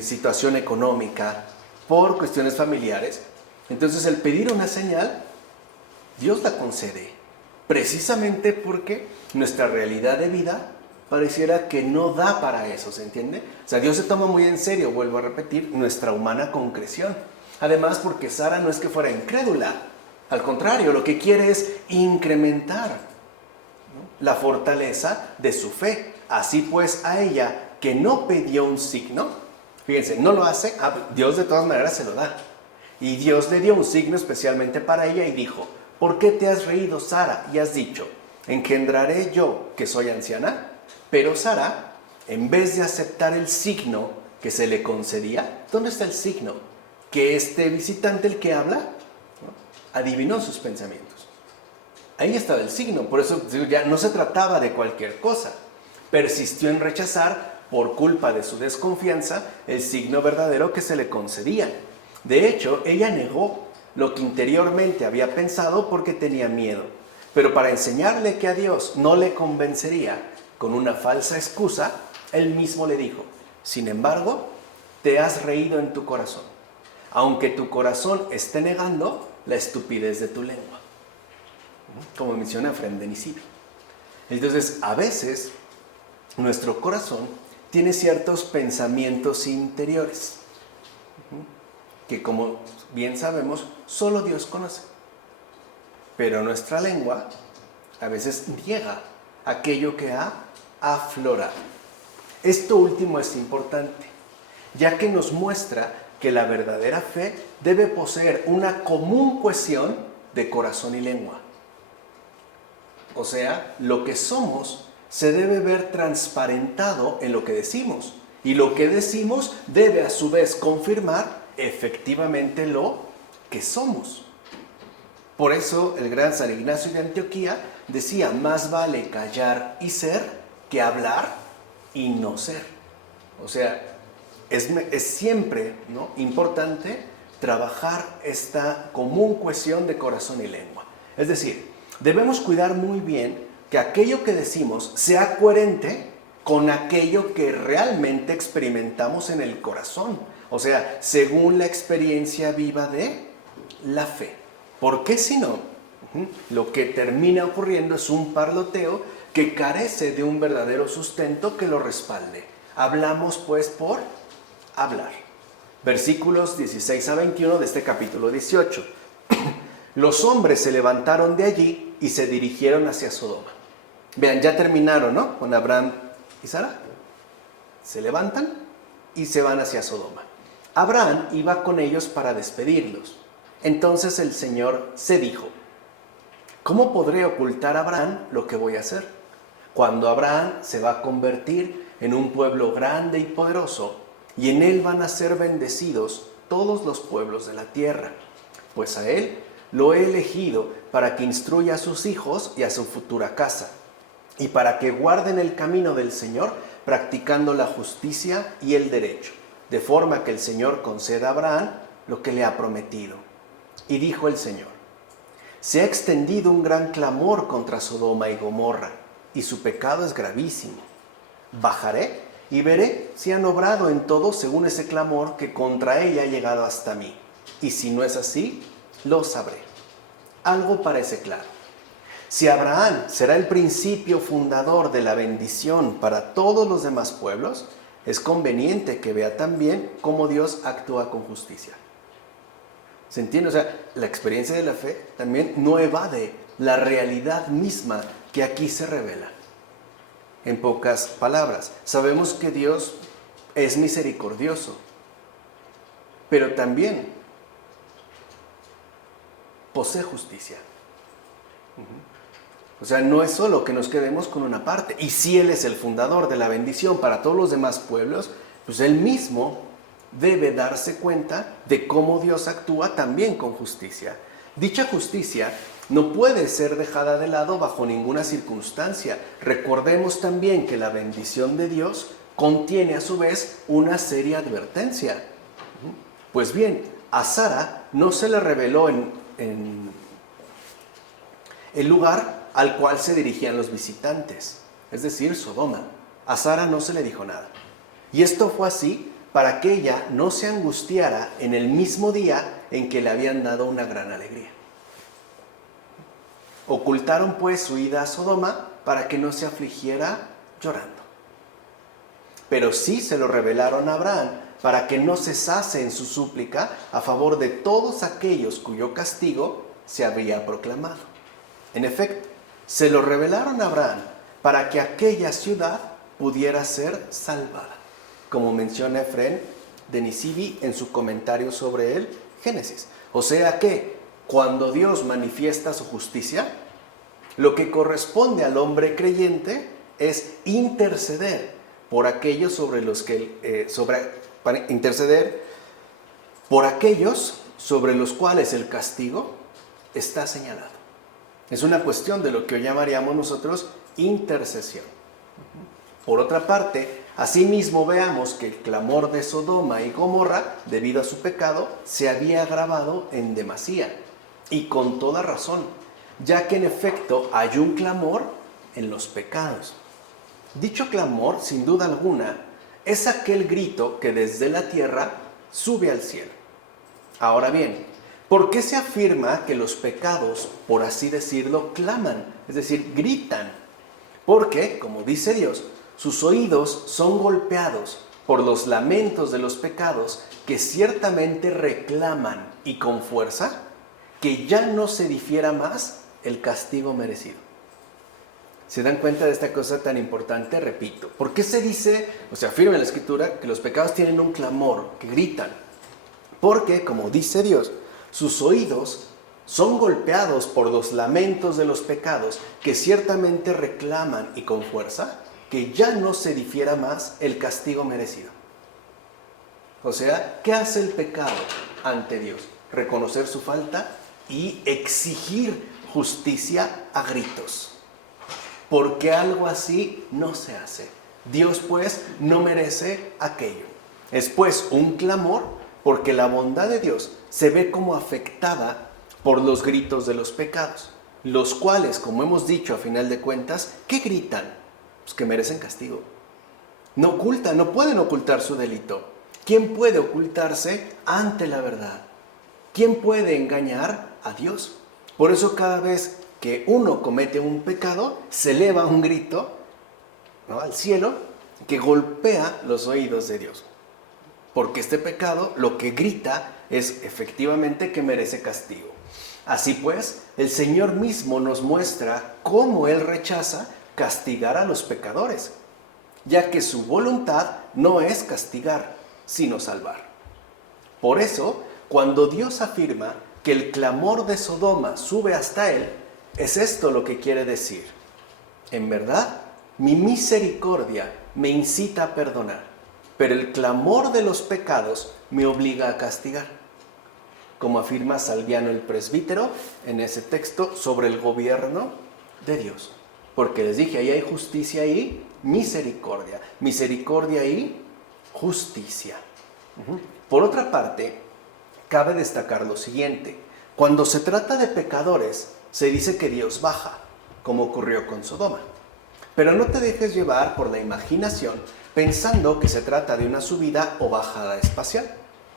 situación económica, por cuestiones familiares, entonces el pedir una señal, Dios la concede, precisamente porque nuestra realidad de vida pareciera que no da para eso, ¿se entiende? O sea, Dios se toma muy en serio, vuelvo a repetir, nuestra humana concreción. Además, porque Sara no es que fuera incrédula, al contrario, lo que quiere es incrementar, ¿no?, la fortaleza de su fe. Así pues, a ella, que no pidió un signo, fíjense, no lo hace, Dios de todas maneras se lo da. Y Dios le dio un signo especialmente para ella y dijo, ¿por qué te has reído, Sara? Y has dicho, ¿engendraré yo que soy anciana? Pero Sara, en vez de aceptar el signo que se le concedía, ¿dónde está el signo? Que este visitante, el que habla, ¿no?, adivinó sus pensamientos. Ahí estaba el signo, por eso ya no se trataba de cualquier cosa. Persistió en rechazar, por culpa de su desconfianza, el signo verdadero que se le concedía. De hecho, ella negó lo que interiormente había pensado porque tenía miedo. Pero para enseñarle que a Dios no le convencería con una falsa excusa, él mismo le dijo, sin embargo, te has reído en tu corazón, aunque tu corazón esté negando la estupidez de tu lengua. Como menciona Efrén de Nisibio. Entonces, a veces, nuestro corazón tiene ciertos pensamientos interiores, que, como bien sabemos, solo Dios conoce. Pero nuestra lengua a veces niega aquello que ha aflorado. Esto último es importante, ya que nos muestra que la verdadera fe debe poseer una común cohesión de corazón y lengua. O sea, lo que somos se debe ver transparentado en lo que decimos, y lo que decimos debe a su vez confirmar efectivamente lo que somos. Por eso el gran San Ignacio de Antioquía decía, más vale callar y ser que hablar y no ser. O sea, es siempre, ¿no?, importante trabajar esta común cohesión de corazón y lengua. Es decir, debemos cuidar muy bien que aquello que decimos sea coherente con aquello que realmente experimentamos en el corazón. O sea, según la experiencia viva de la fe. Porque si no, lo que termina ocurriendo es un parloteo que carece de un verdadero sustento que lo respalde. Hablamos pues por hablar. Versículos 16 a 21 de este capítulo 18. Los hombres se levantaron de allí y se dirigieron hacia Sodoma. Vean, ya terminaron, ¿no?, con Abraham y Sara. Se levantan y se van hacia Sodoma. Abraham iba con ellos para despedirlos. Entonces el Señor se dijo, ¿cómo podré ocultar a Abraham lo que voy a hacer? Cuando Abraham se va a convertir en un pueblo grande y poderoso, y en él van a ser bendecidos todos los pueblos de la tierra, pues a él lo he elegido para que instruya a sus hijos y a su futura casa, y para que guarden el camino del Señor, practicando la justicia y el derecho, de forma que el Señor conceda a Abraham lo que le ha prometido. Y dijo el Señor, se ha extendido un gran clamor contra Sodoma y Gomorra, y su pecado es gravísimo. Bajaré y veré si han obrado en todo según ese clamor que contra ella ha llegado hasta mí. Y si no es así, lo sabré. Algo parece claro. Si Abraham será el principio fundador de la bendición para todos los demás pueblos, es conveniente que vea también cómo Dios actúa con justicia. ¿Se entiende? O sea, la experiencia de la fe también no evade la realidad misma que aquí se revela. En pocas palabras, sabemos que Dios es misericordioso, pero también posee justicia. O sea, no es solo que nos quedemos con una parte. Y si Él es el fundador de la bendición para todos los demás pueblos, pues Él mismo debe darse cuenta de cómo Dios actúa también con justicia. Dicha justicia no puede ser dejada de lado bajo ninguna circunstancia. Recordemos también que la bendición de Dios contiene a su vez una seria advertencia. Pues bien, a Sara no se le reveló en el lugar al cual se dirigían los visitantes, es decir, Sodoma. A Sara no se le dijo nada. Y esto fue así para que ella no se angustiara en el mismo día en que le habían dado una gran alegría. Ocultaron pues su ida a Sodoma para que no se afligiera llorando. Pero sí se lo revelaron a Abraham para que no cesase en su súplica a favor de todos aquellos cuyo castigo se había proclamado. En efecto, se lo revelaron a Abraham para que aquella ciudad pudiera ser salvada, como menciona Efrén de Nisibi en su comentario sobre el Génesis. O sea que cuando Dios manifiesta su justicia, lo que corresponde al hombre creyente es interceder por aquellos por aquellos sobre los cuales el castigo está señalado. Es una cuestión de lo que hoy llamaríamos nosotros intercesión. Por otra parte, asimismo veamos que el clamor de Sodoma y Gomorra, debido a su pecado, se había agravado en demasía, y con toda razón, ya que en efecto hay un clamor en los pecados. Dicho clamor, sin duda alguna, es aquel grito que desde la tierra sube al cielo. Ahora bien, ¿por qué se afirma que los pecados, por así decirlo, claman? Es decir, gritan. Porque, como dice Dios, sus oídos son golpeados por los lamentos de los pecados que ciertamente reclaman y con fuerza que ya no se difiera más el castigo merecido. ¿Se dan cuenta de esta cosa tan importante? Repito, ¿por qué se dice, o se afirma en la Escritura, que los pecados tienen un clamor, que gritan? Porque, como dice Dios, sus oídos son golpeados por los lamentos de los pecados que ciertamente reclaman y con fuerza que ya no se difiera más el castigo merecido. O sea, ¿qué hace el pecado ante Dios? Reconocer su falta y exigir justicia a gritos. porque algo así no se hace. Dios pues no merece aquello. Es pues un clamor porque la bondad de Dios se ve como afectada por los gritos de los pecados, los cuales, como hemos dicho a final de cuentas, ¿qué gritan? Pues que merecen castigo. No ocultan, no pueden ocultar su delito. ¿Quién puede ocultarse ante la verdad? ¿Quién puede engañar a Dios? Por eso cada vez que uno comete un pecado, se eleva un grito, ¿no?, al cielo, que golpea los oídos de Dios. Porque este pecado lo que grita es efectivamente que merece castigo. Así pues, el Señor mismo nos muestra cómo Él rechaza castigar a los pecadores, ya que su voluntad no es castigar, sino salvar. Por eso, cuando Dios afirma que el clamor de Sodoma sube hasta Él, es esto lo que quiere decir. En verdad, mi misericordia me incita a perdonar, pero el clamor de los pecados me obliga a castigar. Como afirma Salviano el presbítero en ese texto sobre el gobierno de Dios. Porque les dije, ahí hay justicia y misericordia. Misericordia y justicia. Por otra parte, cabe destacar lo siguiente. Cuando se trata de pecadores, se dice que Dios baja, como ocurrió con Sodoma. Pero no te dejes llevar por la imaginación pensando que se trata de una subida o bajada espacial.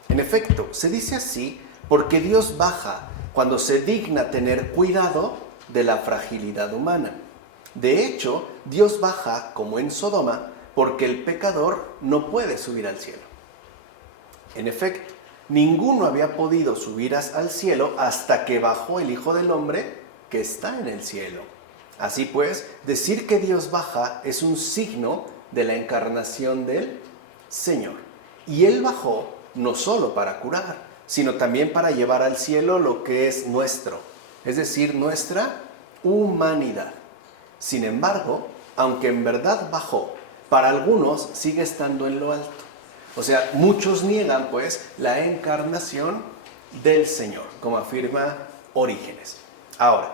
En efecto, se dice así porque Dios baja cuando se digna tener cuidado de la fragilidad humana. De hecho, Dios baja, como en Sodoma, porque el pecador no puede subir al cielo. En efecto, ninguno había podido subir al cielo hasta que bajó el Hijo del Hombre que está en el cielo. Así pues, decir que Dios baja es un signo de la encarnación del Señor. Y Él bajó no solo para curar, sino también para llevar al cielo lo que es nuestro, es decir, nuestra humanidad. Sin embargo, aunque en verdad bajó, para algunos sigue estando en lo alto. O sea, muchos niegan pues la encarnación del Señor, como afirma Orígenes. Ahora,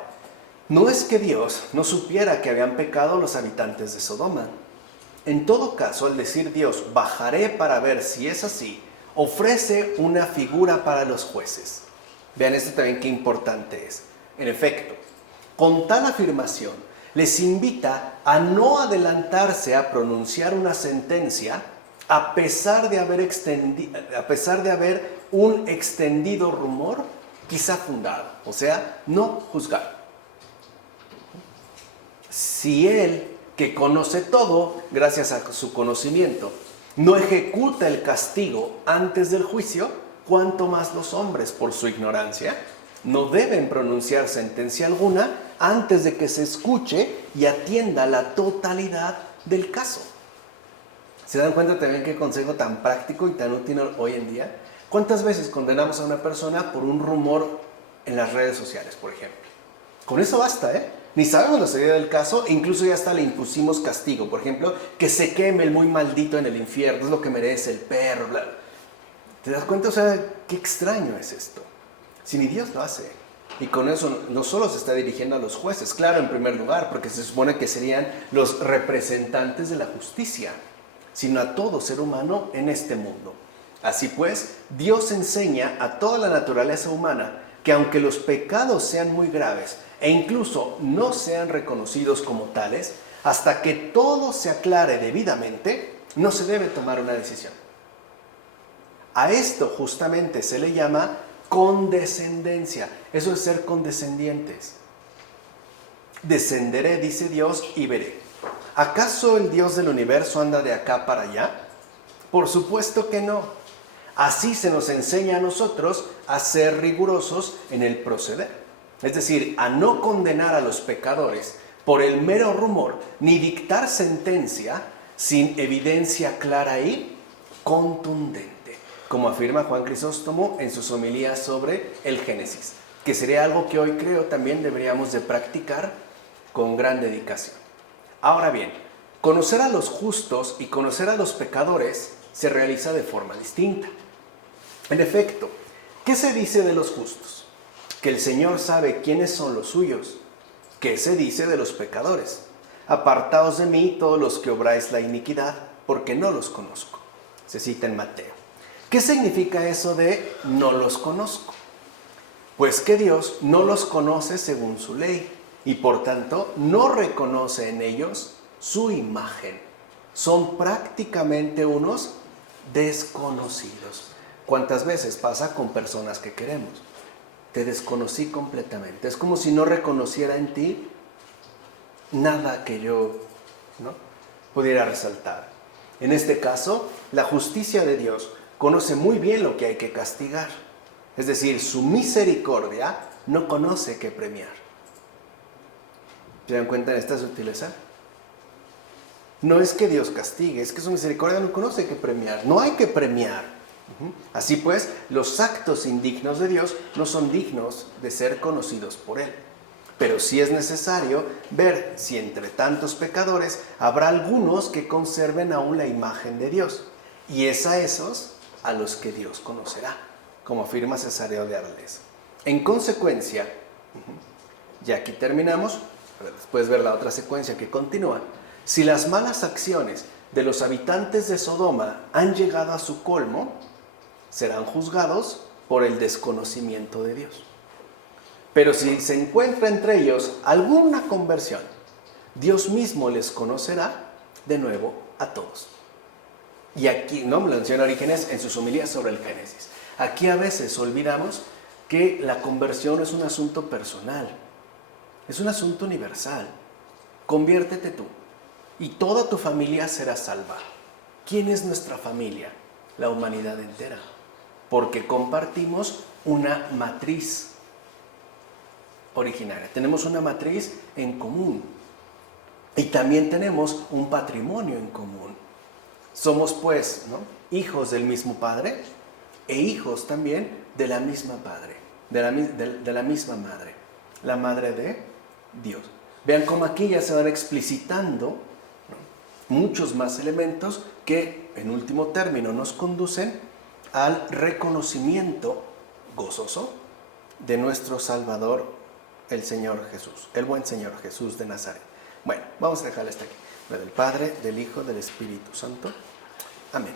no es que Dios no supiera que habían pecado los habitantes de Sodoma. En todo caso, al decir Dios, bajaré para ver si es así, ofrece una figura para los jueces. Vean esto también qué importante es. En efecto, con tal afirmación, les invita a no adelantarse a pronunciar una sentencia a pesar de haber un extendido rumor quizá fundado, o sea, no juzgar. Si Él, que conoce todo, gracias a su conocimiento, no ejecuta el castigo antes del juicio, ¿cuánto más los hombres, por su ignorancia, no deben pronunciar sentencia alguna antes de que se escuche y atienda la totalidad del caso? ¿Se dan cuenta también qué consejo tan práctico y tan útil hoy en día? ¿Cuántas veces condenamos a una persona por un rumor en las redes sociales, por ejemplo? Con eso basta, ¿eh? Ni sabemos la seriedad del caso e incluso ya hasta le impusimos castigo. Por ejemplo, que se queme el muy maldito en el infierno, es lo que merece el perro, bla. ¿Te das cuenta? O sea, qué extraño es esto. Si ni Dios lo hace. Y con eso no solo se está dirigiendo a los jueces, claro, en primer lugar, porque se supone que serían los representantes de la justicia, sino a todo ser humano en este mundo. Así pues, Dios enseña a toda la naturaleza humana que aunque los pecados sean muy graves e incluso no sean reconocidos como tales, hasta que todo se aclare debidamente, no se debe tomar una decisión. A esto justamente se le llama condescendencia. Eso es ser condescendientes. Descenderé, dice Dios, y veré. ¿Acaso el Dios del universo anda de acá para allá? Por supuesto que no. Así se nos enseña a nosotros a ser rigurosos en el proceder. Es decir, a no condenar a los pecadores por el mero rumor, ni dictar sentencia sin evidencia clara y contundente, como afirma Juan Crisóstomo en sus homilías sobre el Génesis, que sería algo que hoy creo también deberíamos de practicar con gran dedicación. Ahora bien, conocer a los justos y conocer a los pecadores se realiza de forma distinta. En efecto, ¿qué se dice de los justos? Que el Señor sabe quiénes son los suyos. ¿Qué se dice de los pecadores? apartaos de mí todos los que obráis la iniquidad, porque no los conozco. Se cita en Mateo. ¿Qué significa eso de no los conozco? Pues que Dios no los conoce según su ley y por tanto no reconoce en ellos su imagen. Son prácticamente unos desconocidos. ¿Cuántas veces pasa con personas que queremos? Te desconocí completamente. Es como si no reconociera en ti nada que yo, ¿no?, pudiera resaltar. En este caso, la justicia de Dios conoce muy bien lo que hay que castigar. Es decir, su misericordia no conoce qué premiar. ¿Se dan cuenta de esta sutileza? No es que Dios castigue, es que su misericordia no conoce qué premiar. No hay que premiar. Así pues, los actos indignos de Dios no son dignos de ser conocidos por Él. Pero sí es necesario ver si entre tantos pecadores habrá algunos que conserven aún la imagen de Dios. Y es a esos a los que Dios conocerá, como afirma Cesáreo de Arles. En consecuencia, ya aquí terminamos, después ver la otra secuencia que continúa. Si las malas acciones de los habitantes de Sodoma han llegado a su colmo, serán juzgados por el desconocimiento de Dios. Pero si se encuentra entre ellos alguna conversión, Dios mismo les conocerá de nuevo a todos. Y aquí, ¿no?, menciona Orígenes en sus homilías sobre el Génesis. Aquí a veces olvidamos que la conversión es un asunto personal, es un asunto universal. Conviértete tú y toda tu familia será salva. ¿Quién es nuestra familia? La humanidad entera, porque compartimos una matriz originaria. Tenemos una matriz en común y también tenemos un patrimonio en común. Somos pues, ¿no?, hijos del mismo Padre e hijos también de la misma Padre, de la misma Madre, la Madre de Dios. Vean cómo aquí ya se van explicitando, ¿no?, muchos más elementos que en último término nos conducen al reconocimiento gozoso de nuestro Salvador, el Señor Jesús, el buen Señor Jesús de Nazaret. Bueno, vamos a dejarle hasta aquí. La del Padre, del Hijo, del Espíritu Santo. Amén.